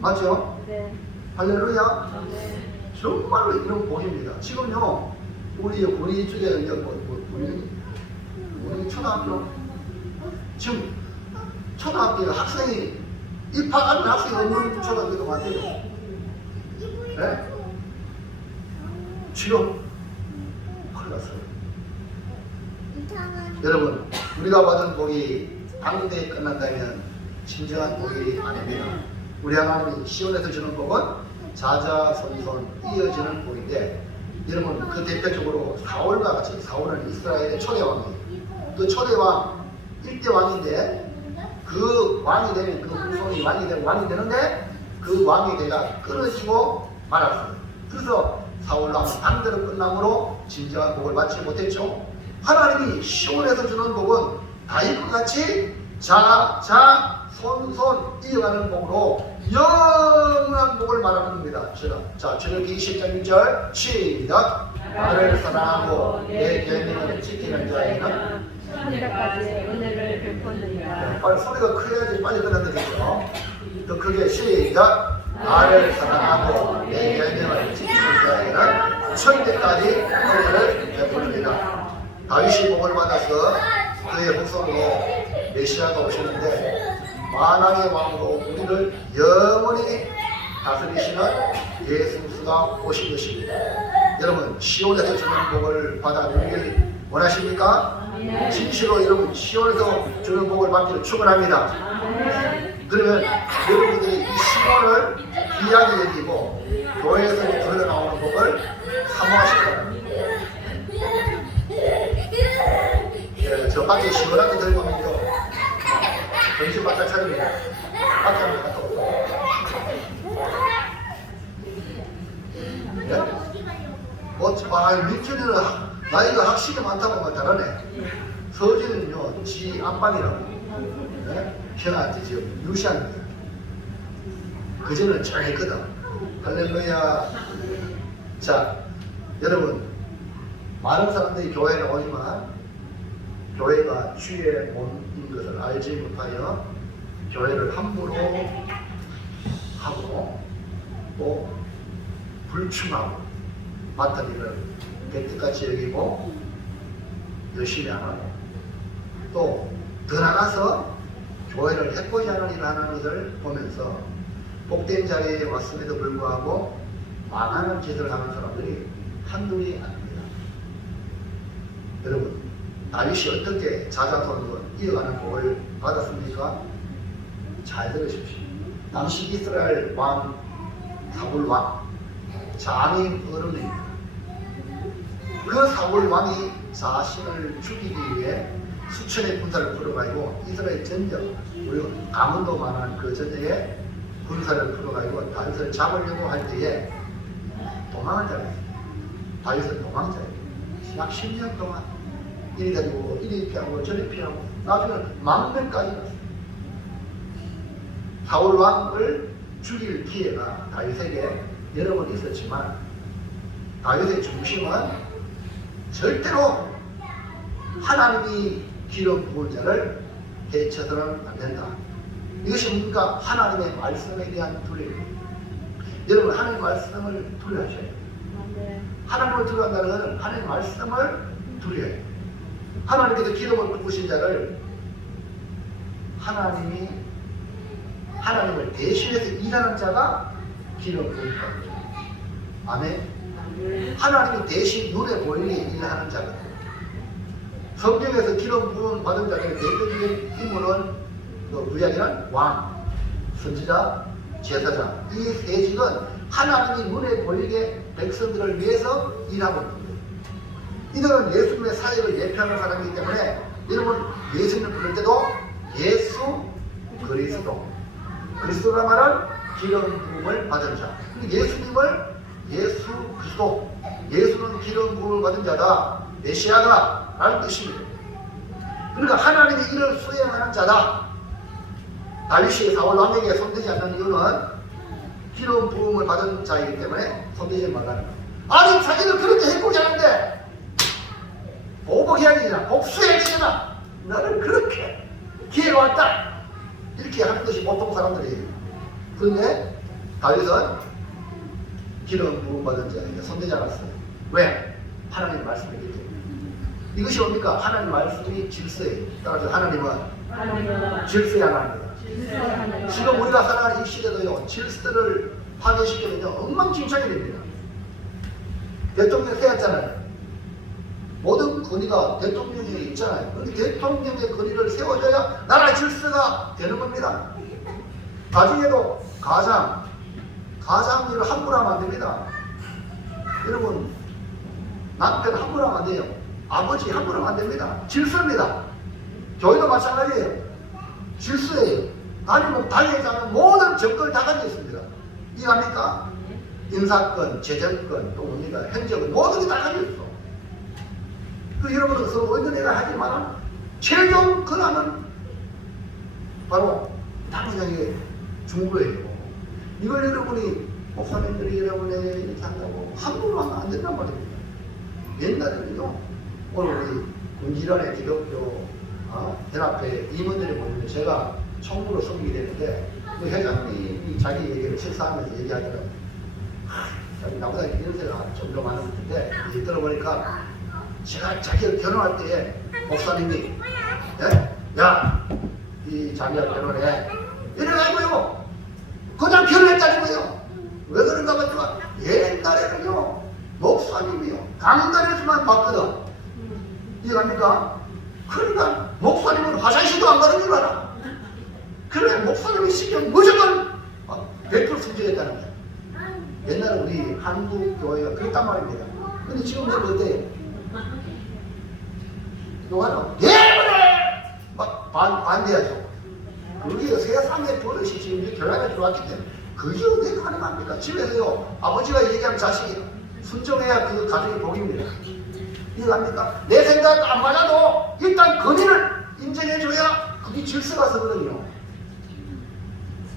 맞죠? 네. 할렐루야. 네. 정말로 이런 복입니다. 지금요 우리 쪽에 이제 우리 초등학교 지금 초등학교 학생이 입학하는 학생이 없는 초등학교도 많대요. 네? 지금 큰일 났어요. 여러분 우리가 받은 복이 당대에 끝난다면 진정한 복이 아닙니다. 우리 하나님이 시온에서 주는 복은 자자손손 이어지는 복인데 여러분 그 대표적으로 사울과 같이 사울은 이스라엘의 초대왕이에요. 그 초대왕 1대 왕인데 그 왕이 되면 그 후손이 왕이 되고 왕이 되는데 그 왕의 대가 끊어지고 말았어요. 그래서 사울왕은 반대로 끝남으로 진정한 복을 받지 못했죠. 하나님이 시온에서 주는 복은 다윗과 같이 자자손손 이어가는 복으로 영원한 복을 말하는 겁니다. 자, 출애굽기 20장 6절 시작. 나를 사랑하고 내 계명을 지키는 자에게는 천대까지 은혜를 베푸느니라. 빨리 소리가 커야지 빨리 끝난다겠죠. 더 크게 시작. 나를 사랑하고 내 계명을 지키는 자에게는 천대까지 은혜를 베푸느니라. 다윗이 복을 받아서 그의 후손으로 메시아가 오셨는데 만왕의 왕으로 우리를 영원히 다스리시는 예수가 오신 것입니다. 여러분 시온에서 주는 복을 받아 누리길 원하십니까? 진실로 여러분 시온에서 주는 복을 받기를 축원합니다. 그러면 여러분들이 이 시온을 귀하게 여기고 교회에서 흘러나오는 복을 사모하실 겁니다. 저 밖에 시원하게 들고 오면요 정신 바짝 차립니다. 밖에 한번 갔다 오세요. 네? 민준이는 나이가 확실히 많다고 말 잘하네. 서진은요, 지 안방이라고. 네? 형한테 지금 유시하는 거야. 그전에는 잘했거든. 할렐루야. 자, 여러분, 많은 사람들이 교회에 오지만 교회가 주의 몸인 것을 알지 못하여 교회를 함부로 하고 또 불충하고 맡은 일을 개떡같이 여기고 열심히 안 하고 또 더 나가서 교회를 해코지 하는 일을 하는 것을 보면서 복된 자리에 왔음에도 불구하고 망하는 짓을 하는 사람들이 한둘이 아닙니다. 여러분, 다윗이 어떻게 자자손으로 이어가는 복을 받았습니까? 잘 들으십시오. 당시 이스라엘 왕 사울 왕 장인 어른입니다. 그 사울 왕이 자신을 죽이기 위해 수천의 군사를 풀어가지고 이스라엘 전쟁, 우리 강원도만한 그 전쟁에 군사를 풀어가지고 다윗을 잡으려고 할 때에 도망을 잡았어요. 다윗은 도망자예요. 약 10년 동안 이리 가지고 이리 피하고 저리 피하고 나중에는 망명까지 갔어요. 사울 왕을 죽일 기회가 다윗에게 여러 번 있었지만 다윗의 중심은 절대로 하나님이 기름 부은 자를 해쳐서는 안 된다. 이것이 뭡니까? 하나님의 말씀에 대한 두려움입니다. 여러분, 하나님의 말씀을 두려워하셔야 돼요. 하나님을 두려워한다는 것은 하나님의 말씀을 두려워해요. 하나님께서 기름을 부으신 자를 하나님을 대신해서 일하는 자가 기름 부은 자입니다. 아멘. 하나님이 대신 눈에 보이게 일하는 자거든요. 성경에서 기름 부음 받은 자들의 대표적인 인물은 구약에는 왕, 선지자, 제사장, 이 세 직은 하나님이 눈에 보이게 백성들을 위해서 일하고 있습니다. 이들은 예수님의 사역을 예표하는 사람이기 때문에 여러분, 예수님을 부를 때도 예수 그리스도, 그리스도란 말은 기름 부음을 받은 자. 예수님을 예수 그리스도, 예수는 기름 부음을 받은 자다, 메시아다 라는 뜻입니다. 그러니까 하나님의 일을 수행하는 자다. 다윗이 사울 왕에게 손대지 않는 이유는 기름 부음을 받은 자이기 때문에 손대지 말라는 거예요. 아니, 자기는 그렇게 해코지 하는데 보복해야 되잖아, 복수해야 되잖아, 너는 그렇게 기회가 왔다, 이렇게 하는 것이 보통 사람들이에요. 그런데 다윗은 기름 부음 받은 자에게 손대지 않았어요. 왜? 하나님의 말씀이기 때문에. 이것이 뭡니까? 하나님 말씀이 질서예요. 따라서 하나님은 질서의 하나님입니다. 지금 우리가 살아가는 이 시대도요, 질서를 파괴시키면요, 엉망진창이 됩니다. 대통령 세웠잖아요. 모든 권위가 대통령에 있잖아요. 그런데 대통령의 권위를 세워줘야 나라 질서가 되는 겁니다. 나중에도 가장 일을 함부로 하면 안 됩니다. 여러분, 남편 함부로 하면 안 돼요. 아버지 함부로 하면 안 됩니다. 질서입니다. 교회도 마찬가지예요. 질서예요. 아니면 당회장은 모든 정권을 다 가지고 있습니다. 이해합니까? 인사권, 재정권, 또 뭡니까? 행정권, 모든 게 다 가지고 있어. 그 여러분은 서로 의논해야 하지만 최종 권한은 바로 당회장의 중부예요. 이걸 여러분이 목사님들이 여러분에게 이렇게 한다고 함부로 하면 안 된단 말입니다. 옛날에는요, 오늘 우리 군지란의 기독교 연합회 임원들이 보면 제가 총무로 섬기게 되는데 그 회장님이 자기 얘기를 실사하면서 얘기하더라고요. 나보다 연세가 좀 더 많은 분인데 이제 들어보니까 제가 자기가 결혼할 때에 목사님이 야, 이 자기가 결혼해 이래가지고요 그냥 결혼했다는 거예요. 왜 그런가 봤지만 옛날에는요 목사님이요 강단에서만 봤거든. 이해갑니까? 그러니까 목사님은 화장실도 안 가는 줄 알아. 그래, 목사님이 시키면 무조건 100% 순종했다는 거야. 옛날에 우리 한국 교회가 그랬단 말입니다. 근데 지금 어때요? 요한은 그래! 막 반대하죠. 그게 세상의 버릇이 지금 이 교회에 들어왔기 때문에 그게 어떻게 가능합니까? 집에서요 아버지가 얘기하면 자식이 순종해야 그 가정의 복입니다. 이해갑니까? 내 생각 안 맞아도 일단 권위를 인정해줘야 그게 질서가 서거든요.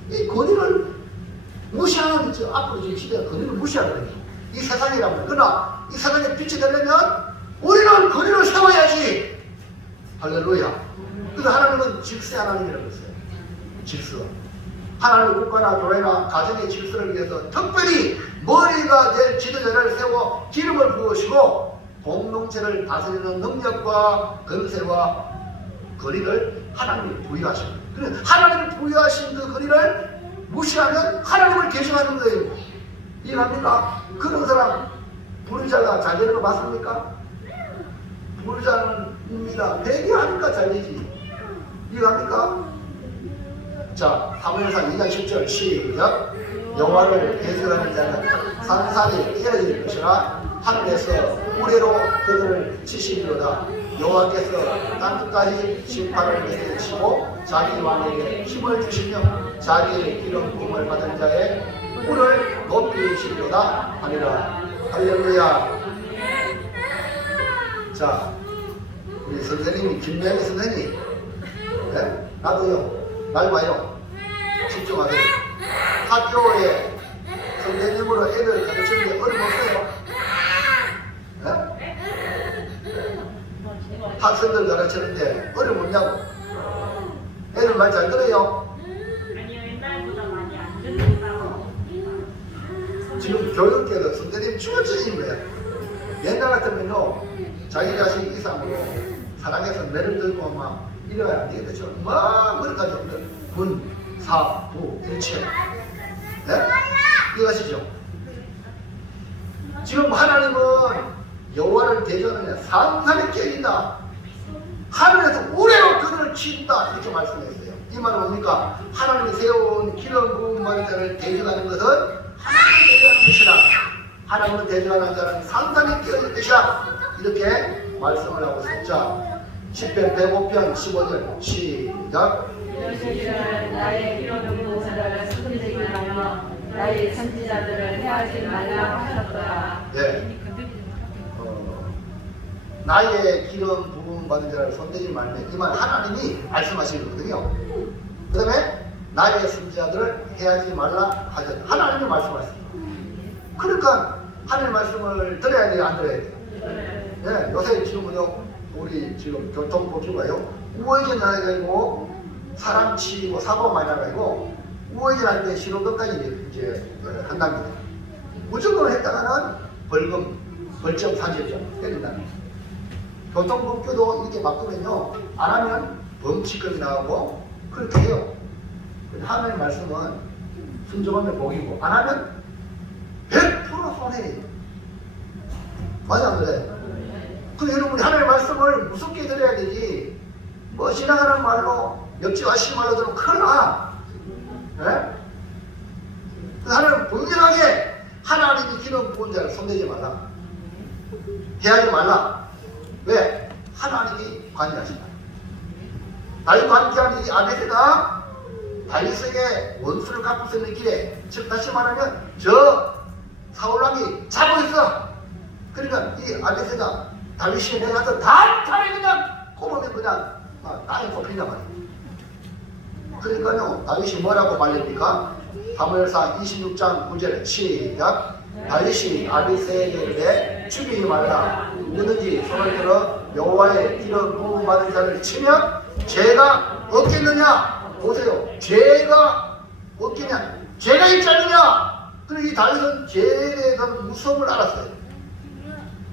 이 권위를 무시하는 앞으로 지금 시대가 권위를 무시하거든요. 이 세상이라면. 그러나 이 세상에 빛이 되려면 우리는 권위를 세워야지. 할렐루야. 그래서 하나님은 질서 하나님이라고 했어요. 질서. 하나님의 국가나 교회나 가정의 질서를 위해서 특별히 머리가 될 지도자를 세워 기름을 부으시고 공동체를 다스리는 능력과 권세와 권위를 하나님이 부여하십니다. 그래서 하나님이 부여하신 그 권위를 무시하면 하나님을 개종하는 거예요. 이해합니까? 그런 사람 부르자가 잘 되는 거 맞습니까? 부르자입니다. 회개하니까 잘 되지. 이해합니까? 자, 사무엘상 2장 10절 시작. 여호와를 대적하는 자는 산산이 깨어질 것이라 하늘에서 우레로 그들을 치시리로다. 여호와께서 땅 끝까지 심판을 내리시고 자기 왕에게 힘을 주시며 자기의 기름 부음을 받은 자의 뿔을 높이시리로다 하니라. 할렐루야. 자, 우리 선생님이 김명희 선생님, 네? 나도요. 날 봐요. 집중하세요. 학교에 선생님으로 애들 가르치는 게 어려웠어요. 네? 학생들 가르치는데 어려웠냐고. 애들 말 잘 들어요? 아니요, 옛날보다 많이 안 듣는다고. 지금 교육계도 선생님 주어지는 거예요. 옛날 같으면요, 자기 자식 이상으로 사랑해서 매를 들고 막 이래야 안 되겠죠. 막 그렇게까지 없는 군, 사, 부, 일체. 네? 이해가시죠? 지금 하나님은 여호와를 대전하는 산산이 깨진다. 하늘에서 우레로 그들을 친다. 이렇게 말씀했어요. 이 말은 뭡니까? 하나님이 세운 기름 부은 받은 자를 대전하는 것은 하나님을 대전하는 것이라. 하나님을 대전하는 자는 산산이 깨어질 것이라. 이렇게 말씀을 하고 있습니다. 자, 10편 105편 15절 시작. 너희들은 나의 기름을 부은 자를 손대지 말며 나의 선지자들을 해하지 말라 하셨더라. 네. 나의 기름 부음 받은 자를 손대지 말며 이 말 하나님이 말씀하시는 거거든요. 그 다음에 나의 선지자들을 해하지 말라 하셨다. 하나님이 말씀하셨습니다. 그러니까 하나님 말씀을 들어야 돼요, 안 들어야 돼요? 네, 요새 지금은요, 우리 지금 교통법규가요, 우회전 해가지고 사람 치고 사고 많이 나가지고 우회전 할 때 신호등까지 이제 한답니다. 무조건 했다가는 벌점 30점 때린다는 거예요. 교통법규도 이렇게 바꾸면요, 안 하면 범칙금이 나오고 그렇게 해요. 하나님의 말씀은 순종하면 복이고 안 하면 100% 손해예요. 맞아 안 그래? 그럼 여러분 하나님의 말씀을 무섭게 들어야 되지. 뭐 지나가는 말로 옆집 아저씨 말로 들으면 큰일 나. 네? 하나님 분명하게 하나님이 기름 부은 자를 손대지 말라. 해하지 말라. 왜? 하나님이 관여하신다. 다윗과 함께한 이 아베세가 다윗에게 원수를 갚을 수 있는 길에, 즉 다시 말하면 저 사울왕이 자고 있어. 그러니까 이 아베세가 다윗이 내가서 단칼에 그냥 꼽으면 그냥 땅에 꼽힌단 말이에요. 그러니까요, 다윗이 뭐라고 말립니까? 사무엘상 26장 9절 시작. 다윗이 아비새에게 이르되 죽이지 말라. 누구든지 손을 들어 여호와의 기름 부음 받은 자를 치면 죄가 없겠느냐? 보세요. 죄가 없겠냐? 죄가 있지 않느냐? 그리고 이 다윗은 죄에 대한 무서움을 알았어요.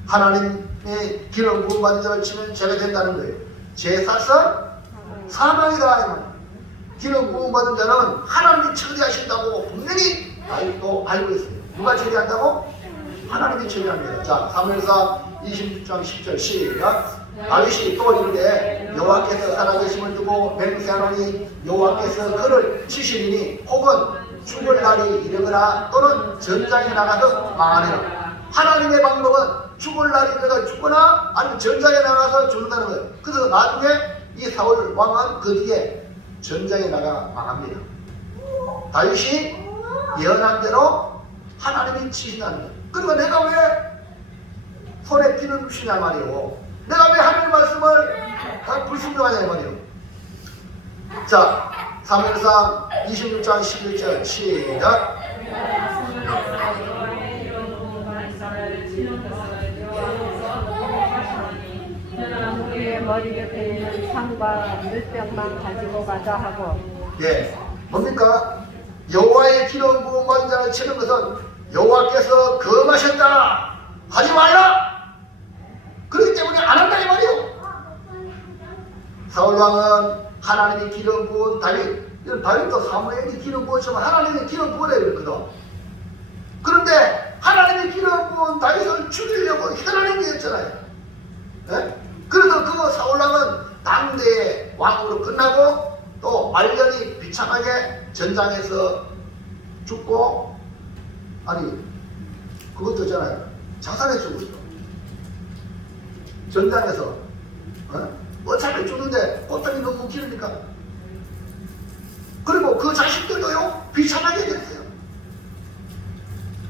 하나님의 기름 부음 받은 자를 치면 죄가 된다는 거예요. 죄 사선 사망이다. 기름 부음 받은 자는 하나님이 처리하신다고 분명히 다윗도 알고 있어요. 누가 처리한다고? 하나님이 처리합니다. 자, 사무엘상 26장 10절 시작. 다윗이 또 이르되 여호와께서 살아계심을 두고 맹세하노니 여호와께서 그를 치시리니 혹은 죽을 날이 이르거나 또는 전장에 나가서 망하리라. 하나님의 방법은 죽을 날이 이르거나 죽거나 아니면 전장에 나가서 죽는다는 거예요. 그래서 나중에 이 사울 왕은 그 뒤에 전장에 나가 망합니다. 다윗이 예언한 대로 하나님이 치신다는 거예요. 그러니까 내가 왜 손에 피를 묻히냐 말이오. 내가 왜 하나님 말씀을 불순종하냐 이 말이에요. 자, 사무엘상 26장 11절 시작. 우리의 머리 곁에 있는 상과 물병만 가지고 가자 하고. 예, 뭡니까? 여호와의 기름 부음 받은 자를 치는 것은 여호와께서 금하셨다 하지 말라. 그렇기 때문에 안 한다 이 말이에요. 사울 왕은 하나님이 기름 부은 다윗도 사무엘이 기름 부었지만 하나님이 기름 부으래 그랬거든. 그런데 하나님이 기름 부은 다윗을 죽이려고 혈안한 게 있잖아요. 예? 그래서 그 사울 왕은 당대의 왕으로 끝나고 또 말년이 비참하게 전장에서 죽고, 아니 그것도 있잖아요. 자살해 죽었어. 전장에서. 어차피 죽는데 고통이 너무 길으니까. 그리고 그 자식들도요 비참하게 됐어요.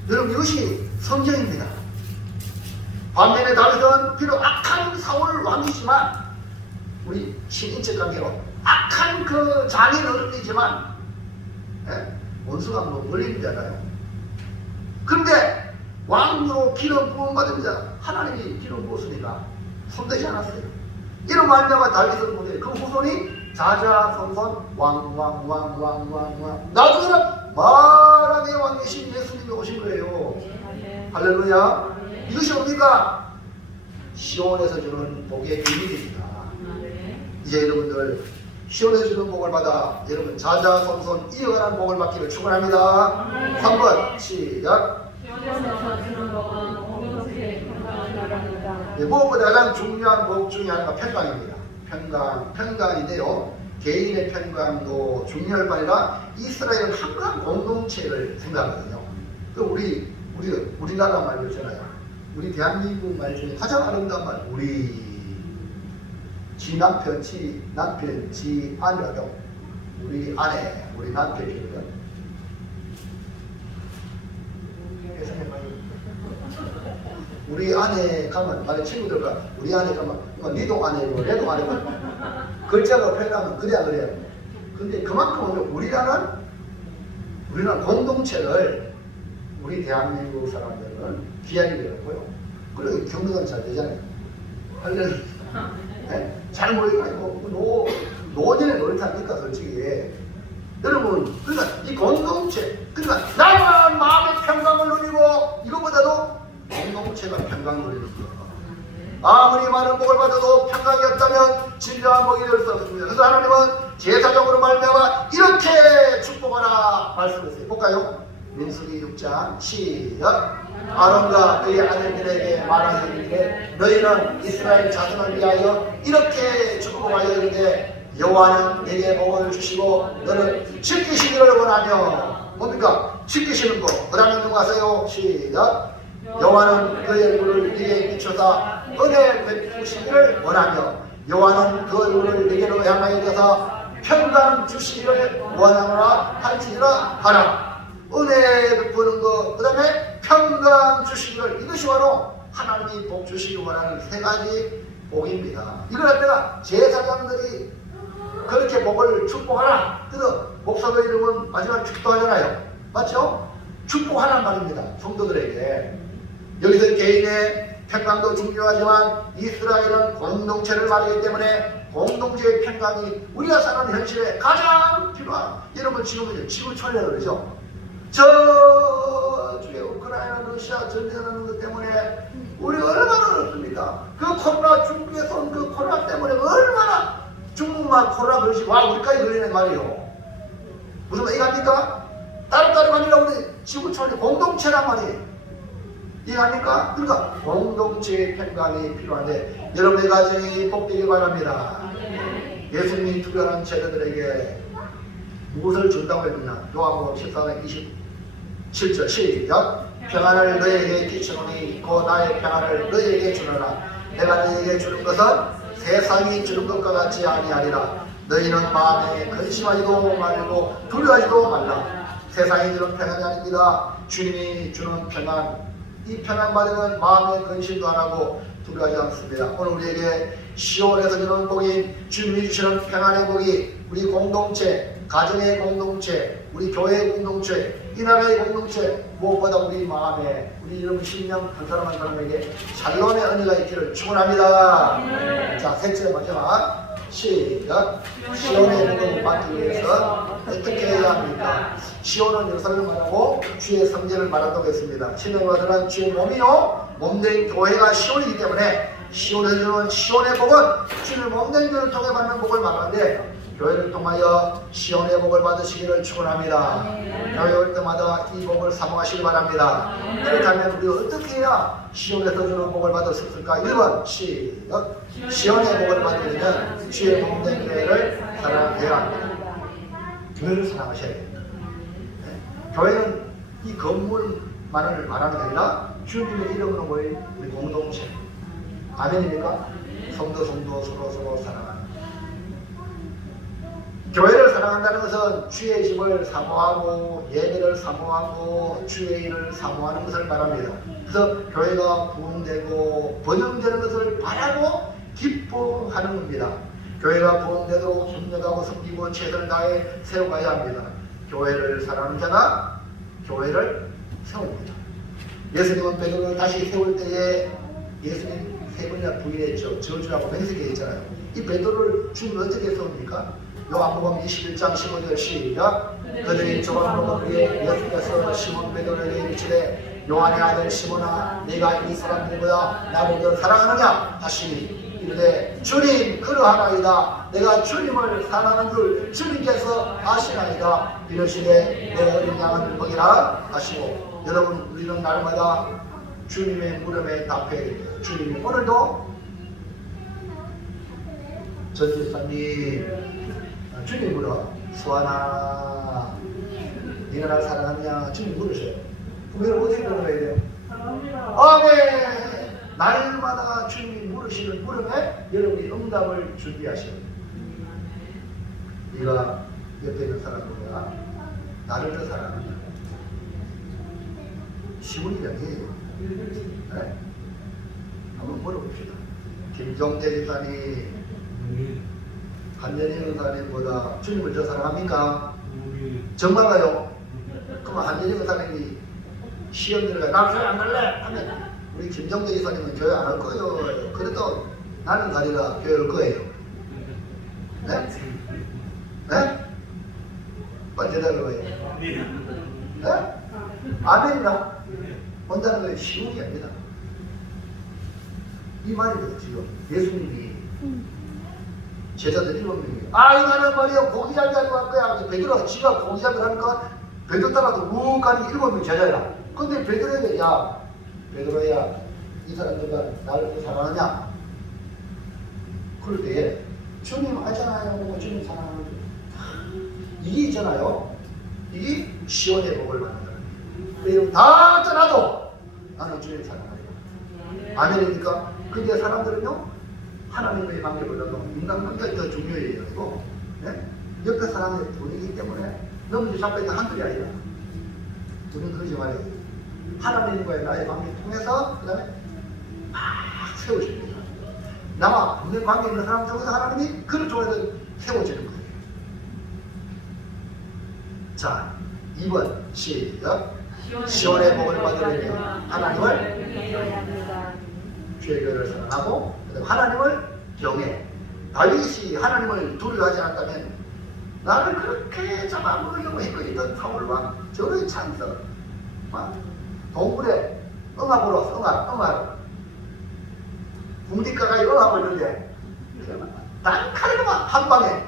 여러분 이것이 성경입니다. 반면에 다윗은 비록 악한 사울 왕이지만, 우리 친인척 관계로 악한 그 장인 어른이지만 원수가 뭐 멀리잖아요. 그런데 왕으로 기름 부음 받은 자 하나님이 기름 부었으니까 손대지 않았어요. 이런 말미암아 다윗은 보세요. 그 후손이 자자손손 왕 나중에는 만왕의 왕이신 예수님이 오신 거예요. 할렐루야. 이것이 뭡니까? 시온에서 주는 복의 비밀입니다. 이제 여러분들 시온에서 주는 복을 받아 여러분 자자손손 이어가는 복을 받기를 축원합니다. 3번 시작. 시온에서 주는 복은 공동체의 평강을 말합니다. 무엇보다 가장 중요한 복 중에 하나가 평강입니다. 평강인데요. 개인의 평강도 중요할 뿐아니라 이스라엘은 항상 공동체를 생각하거든요. 그 우리나라 말로 있잖아요. 우리 대한민국 말 중에 가장 아름다운 말, 우리 지 남편, 지 아내라죠. 우리 아내, 우리 남편이거든. 우리 아내 가면, 만약 친구들과 우리 아내 가면, 니도 아내고 내도 아내고 글자가 표현하면 그래 안 그래요? 근데 그만큼 우리는 공동체를 우리 대한민국 사람들은 귀하게 여겼고요. 그리고 경력은 잘 되잖아요. 할렐루야. 네? 잘 모여가지고 노년에 놀이탑니까 솔직히. 여러분, 그러니까 이 공동체, 그러니까 나만 마음의 평강을 누리고 이것보다도 공동체가 평강 누리는 거. 아무리 많은 복을 받아도 평강이 없다면 진정한 복이 될 수 없습니다. 그래서 하나님은 제사적으로 말미암아 이렇게 축복하라 말씀했어요. 볼까요? 민수기 6장 시작. 아론과 그의 아들들에게 말하기를 너희는 이스라엘 자손을 위하여 이렇게 축복하여 이르되 여호와는 내게 복을 주시고 너는 지키시기를 원하며. 뭡니까? 지키시는 거. 그 다음에 누가 하세요? 시작. 여호와는 그의 얼굴을 네게 비춰서 은혜 베푸시기를 원하며 여호와는 그 얼굴을 네게로 향하여 줘서 평강 주시기를 원하노라 할지니라 하라. 은혜 베푸는 거, 그 다음에 평강 주시기를, 이것이 바로 하나님이 복 주시기 원하는 세 가지 복입니다. 이걸 갖다가 제사장들이 그렇게 복을 축복하라. 그래서 목사들 이름은 마지막 축도하잖아요. 맞죠? 축복하란 말입니다. 성도들에게. 여기서 개인의 평강도 중요하지만 이스라엘은 공동체를 말하기 때문에 공동체의 평강이 우리가 사는 현실에 가장 필요한, 여러분 지금은 지구촌이라고 그러죠. 저쪽에 우크라이나 러시아 전쟁하는 것 때문에 우리가 얼마나 어렵습니까? 그 코로나, 중국에서 온 그 코로나 때문에 얼마나 중국만 코로나 걸리시고 와 우리까지 걸리는 말이에요. 무슨 말 이해합니까? 따로따로가 아니라 우리 지구촌이 공동체란 말이에요. 이해합니까? 그러니까 공동체의 평강이 필요한데 여러분의 가정이 복되길 바랍니다. 예수님이 투별한 제자들에게 무엇을 준다고 했느냐? 요한복음 14장 27절 시작. 평안을 너에게 끼치노니 곧 나의 평안을 너에게 주노라. 내가 너에게 주는 것은 세상이 주는 것과 같지 아니하리라. 너희는 마음에 근심하지도 말고 두려워하지도 말라. 세상이 주는 평안이 아닙니다. 주님이 주는 평안, 이 평안 받으면 마음에 근심도 안 하고 두려워하지 않습니다. 오늘 우리에게 시온에서 주는 복이 주님이 주시는 평안의 복이 우리 공동체, 가정의 공동체, 우리 교회의 공동체, 이 나라의 공동체, 무엇보다 우리 마음에 우리 여러분 심령 한 사람 한 사람에게 샬롬의 은혜가 있기를 축원합니다. 자, 셋째 마지막 시작. 시온의 복을 받기 위해서 어떻게 해야 합니까? 시온은 예루살렘을 말하고 주의 성전을 말한다고 했습니다. 신의 받으란 주의 몸이요 몸된 교회가 시온이기 때문에 시온에서 주는 시온의 복은 주의 몸된 교회를 통해 받는 복을 말하는데 교회를 통하여 시온의 복을 받으시기를 축원합니다. 교회 올 때마다 이 복을 사모하시기 바랍니다. 그렇다면 우리 어떻게 해야 시온에서 주는 복을 받을 수 있을까? 1번 시작. 시온의 복을 받으려면 주의 몸된 교회를 사랑해야 합니다. 교회를 사랑하셔야 됩니다. 네? 교회는 이 건물만을 말하는 게 아니라 주님의 이름으로 모인 우리 공동체. 아멘입니까? 성도 서로 사랑하는. 교회를 사랑한다는 것은 주의 집을 사모하고 예배를 사모하고 주의 일을 사모하는 것을 말합니다. 그래서 교회가 부흥되고 번영되는 것을 바라고 기뻐하는 겁니다. 교회가 부흥되도록 협력하고 섬기고 최선을 다해 세워가야 합니다. 교회를 사랑하는 자가 교회를 세웁니다. 예수님은 베드로를 다시 세울 때에 예수님 세 번이나 부인했죠. 저주라고 맹세했잖아요. 이 베드로를 주님은 어떻게 세웁니까? 요한복음 21장 15절 시작. 그들이 조각먹은 후에 예수께서 시몬 베드로에게 이르시되 요한의 아들 시몬아 네가 이 사람들보다 나를 더 사랑하느냐 하시니 이르되 주님 그러하나이다. 내가 주님을 사랑하는 줄 주님께서 아시나이다. 이르시되 내 어린 양을 먹이라 하시고 여러분 우리는 날마다 주님의 물음에 답해야 됩니다. 주님이 오늘도 전집사님 주님 물어 수아나 네가 날 사랑하느냐 주님 물으셔요. 그럼 여러분 어떻게 물어야 돼요? 아멘. 날마다 주님이 물으시는 물음에 여러분이 응답을 준비하셔요. 네가 옆에 있는 사람보다 나를 더 사랑하느냐? 쉬운 일이 아니에요. 네? 한번 물어봅시다. 김종대 집사님 한연희 의사님보다 주님을 더 사랑합니까? 정말가요? 그럼 한연희 의사님이 시험 들어가 나를 교회 안 갈래? 하면 우리 김정대 이사님은 교회 안 할 거예요. 그래도 나는 가리라 교회 올 거예요. 네? 네? 빨리 대답해봐요. 네? 아멘이나? 온다는 건 쉬운 게 아닙니다. 이 말이거든 지금. 예수님이 제자들 7명이 나는 말이야 고기 잡기 하려고 할 거야. 베드로가 지가 고기 잡기를 하니까 베드로 따라서 욱 가는 7명 제자야. 근데 베드로에게 야 베드로야 이 사람들과 나를 또 사랑하냐? 그럴 때에 주님 알잖아요. 주님 사랑하는 거. 이게 있잖아요. 이게 시온의 복을 받는 거예요. 다 떠나도 나는 주님 사랑하요. 아멘입니까? 근데 사람들은요 하나님의 관계보다도 인간관계가 더 중요해요. 이거 네? 옆에 사람의 분위기 때문에 너무 자꾸 있는 한둘이 아니라 우리는 그러지 말아요. 하나님과의 나의 관계를 통해서 그 다음에 막 세워집니다. 나와 없는 관계 있는 사람 중에서 하나님이 그를 통해서 세워지는 거예요. 자 2번 시작. 시온의 복을 받으려면 하나님을 주의 교회를 사랑하고 하나님을 경외. 다윗이 하나님을 두려워하지 않았다면 나를 그렇게 잡아먹으려고 했거든. 사울왕 저의 찬성 동굴에 응합으로 왔어. 응합 궁디가가 응합을 했는데 단칼에만 한 방에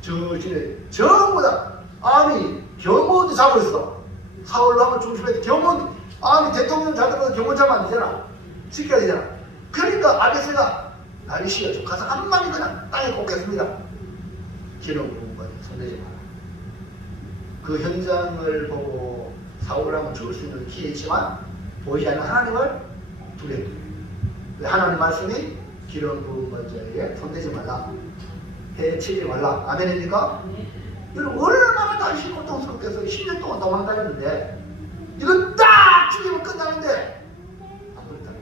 저 집에 전부 다 아니 경호도 잡아있어. 사울왕을 중심에 경호 아니 대통령 잡으면 경호 잡으면 안 되잖아. 지켜야 되잖아. 그러니까 아베스가 다윗이가 좀 가서 한 마리 그냥 땅에 꽂겠습니다. 기름 부은 거예요. 손대지 마라. 그 현장을 보고 사울왕은 죽을 수 있는 기회지만 보이지 않는 하나님을 두려워해요. 하나님 말씀이 기름 부은 것자에게 손대지 말라. 해치지 말라. 아멘입니까? 여러분 얼마나 다윗이 고통스럽겠어요. 10년 동안 도망다녔는데 이건 딱 죽이면 끝나는데 안 그렇다는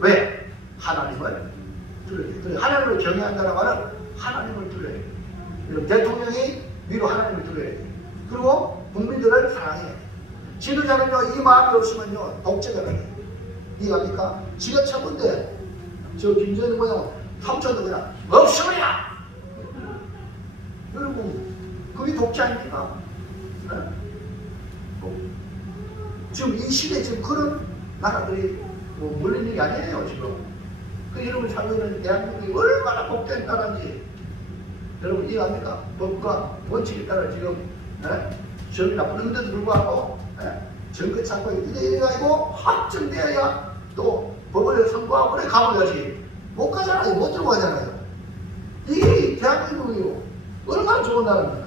거예요. 하나님을 경외한다는 말은 하나님을 두려워야 돼. 그럼 대통령이 위로 하나님을 두려워야 돼. 그리고 국민들을 사랑해야 돼. 지도자는요, 이 마음이 없으면요, 독재가 돼. 이해갑니까? 지가 최고인데, 저 김정일 모양 삼촌도 그냥 없으랴! 여러분, 그게 독재 아닙니까? 네? 지금 이 시대에 지금 그런 나라들이 뭐 몰리는 게 아니에요, 지금. 그 여러분 살고 있는 대한민국이 얼마나 복된 나라인지 여러분 이해합니까? 법과 원칙에 따라 지금 정이 나쁘는데도 불구하고 정권 찾고 이래가지고 확정되어야 또 법을 선고하고 그래 가버려야지. 못 가잖아요. 못 들고 가잖아요. 이게 대한민국이요. 얼마나 좋은 나라입니까?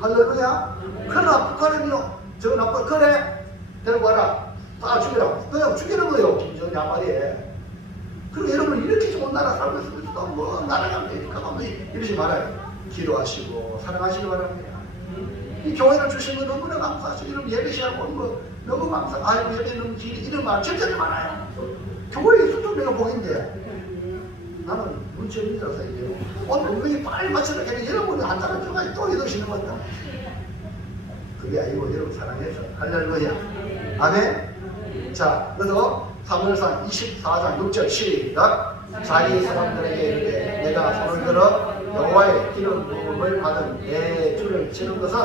할렐루야. 그러나 북한은요, 저거 나빠 그래 데리고 와라. 다 죽여라. 그냥 죽이는 거예요. 김정은이 한마디에. 그리고 여러분 이렇게 좋은 나라 살고 있으면 또뭐 나라가 되니까 이러지 말아요. 기도하시고 사랑하시기 바랍니다. 이 교회를 주신 거 너무나 감사하시고 이런 예배 시간 오는 거 너무 감사하고 아이고 예배 너무 길이 이런 말 진짜 많아요. 교회에 있어도 내가 복인데 나는 눈치 없는 자라서 이제요. 오늘 분명히 빨리 맞춰라. 여러분이 한 사람 들어가지 또 이러시는 거다. 그게 아니고 여러분 사랑해서 할렐루야. 아멘. 자, 그래서 사무엘상 24장 6절 시작. 자기 사람들에게 이르되 내가 손을 들어 여호와의 기름 부음을 받은 내 줄을 치는 것은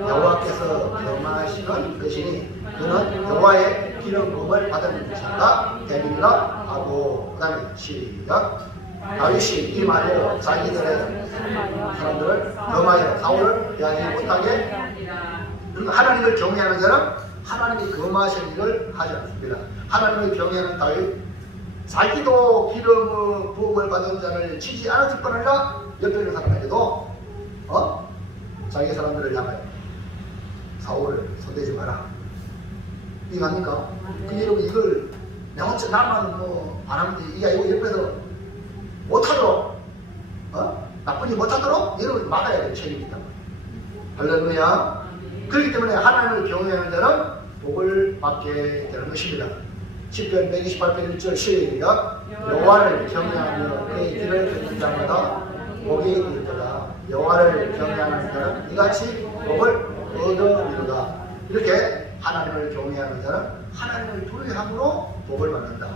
여호와께서 경하시는 것이니 그는 여호와의 기름 부음을 받은 자가 되리라 하고 그다음에 시작. 다윗이 이 말로 자기들의 사람들을 금하여 사울을 대하지 못하게 그러니까 하나님을 경외하는 자는 하나님이 금하신 일을 하지 않습니다. 하나님을 경외하는 다윗 자기도 기름 부음을 받은 자를 치지 않았을 뿐 아니라 옆에 있는 사람에게도 자기 사람들을 향하여 사울을 손대지 마라. 이거 아닙니까? 그 여러분 이걸 내 혼자 나만 안 하는데 이게 아니고 옆에서 못하도록 나쁜 일 못하도록 여러분 막아야 될 책임이 있단 말이에요. 할렐루야. 그렇기 때문에 하나님을 경외하는 자는 복을 받게 되는 것입니다. 10편 128편 1절 시작. 여호와를 경외하며 그의 길을 걷는 자마다 복이 있을 거다. 여호와를 경외하는 자는 이같이 복을 얻어이루다. 이렇게 하나님을 경외하는 자는 하나님을 두려워함으로 복을 받는다.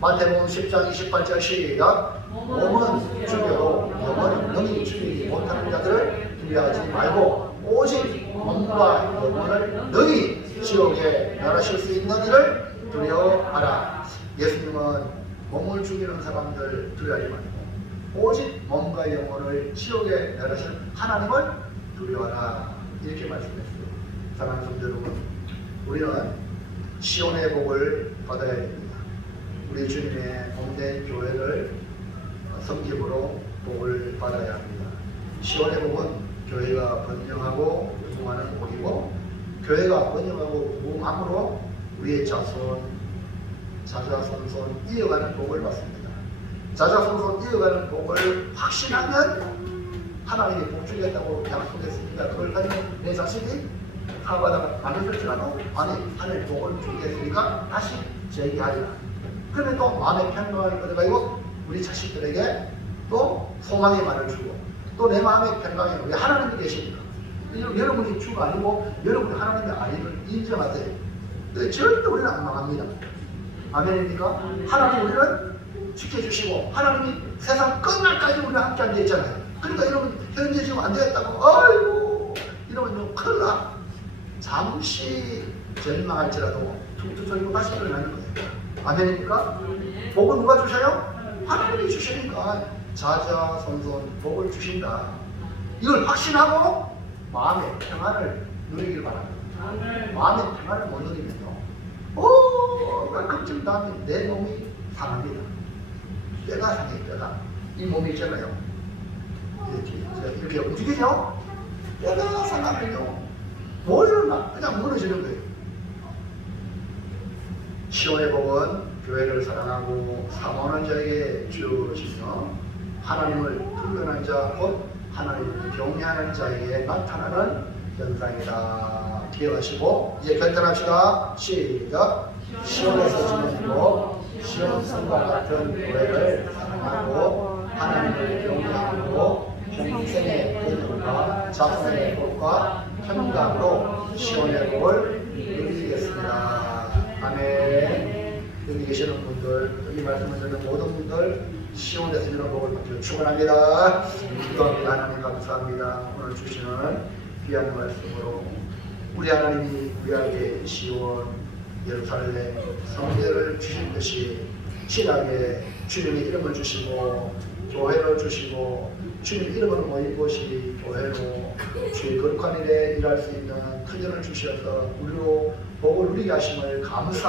마태복음 10장 28절 시작. 몸은 죽여도 영혼은 능히 죽이지 못하는 자들을 두려워하지 말고 오직 몸과 영혼을 능히 지옥에 멸하실 수 있는 이를 두려워하라. 예수님은 몸을 죽이는 사람들 두려워하지 말고 오직 몸과 영혼을 지옥에 멸하실 하나님을 두려워하라. 이렇게 말씀했어요. 사랑하는 성도 여러분, 우리는 시온의 복을 받아야 됩니다. 우리 주님의 몸된 교회를 섬김으로 복을 받아야 합니다. 시온의 복은 교회가 번영하고 부흥하는 복이고 교회가 번영하고 부흥함으로 우리의 자손, 자자손손 이어가는 복을 받습니다. 자자손손 이어가는 복을 확신하면 하나님이 복 주겠다고 약속했으니까 그걸 가지고 내 자식이 사바다가 만들었지라도 아니 하나님 복을 주겠으니까 다시 제기하리라. 그러면 또 마음의 평강을 얻어가지고 우리 자식들에게 또 소망의 말을 주고 또 내 마음의 평강에 왜 하나님이 계십니까? 여러분이 주가 아니고 여러분이 하나님의 아임을 인정하세요. 절대 우리는 안 망합니다. 아멘입니까? 하나님 우리를 지켜주시고 하나님이 세상 끝날까지 우리와 함께 앉아 있잖아요. 그러니까 여러분 현재 지금 안 되겠다고 아이고 이러면 좀 큰일 나. 잠시 절망할지라도 툭툭 털고 다시 일어나는 거예요. 아멘입니까? 복을 누가 주셔요? 하나님이 주시니까 자자손손 복을 주신다. 이걸 확신하고 마음의 평안을 누리길 바랍니다. 마음의 평안을 못 누리면요 걱정 다음에 내 몸이 상합니다. 뼈가 상해. 뼈가 이 몸이 있잖아요. 이렇게 움직이죠? 뼈가 상하면요 뭐 일어나? 그냥 무너지는 거예요. 시온의 복은 교회를 사랑하고 사모하는 자에게 주어지며 하나님을 불변한 자 곧 하나님을 경외하는 자에게 나타나는 현상이다. 기억하시고 이제 결단합시다. 시작. 시온에서 주는 복, 시온 성과 같은 교회를 사랑하고 하나님을 경외하고 평생의 복과 자손의 복과 평강으로 시온의 복을 누리겠습니다. 아멘. 여기 계시는 분들, 이 말씀을 듣는 모든 분들 시온에서 이런 복을 받기를 축원합니다. 기도합니다. 하나님 감사합니다. 오늘 주시는 귀한 말씀으로 우리 하나님이 우리에게 시온 예루살렘 성전을 주신 것이 신하게 주님의 이름을 주시고 교회를 주시고 주님 이름을 모인 곳이 교회로 주의 거룩한 일에 일할 수 있는 터전을 주셔서 우리로 복을 누리게 하심을 감사합니다.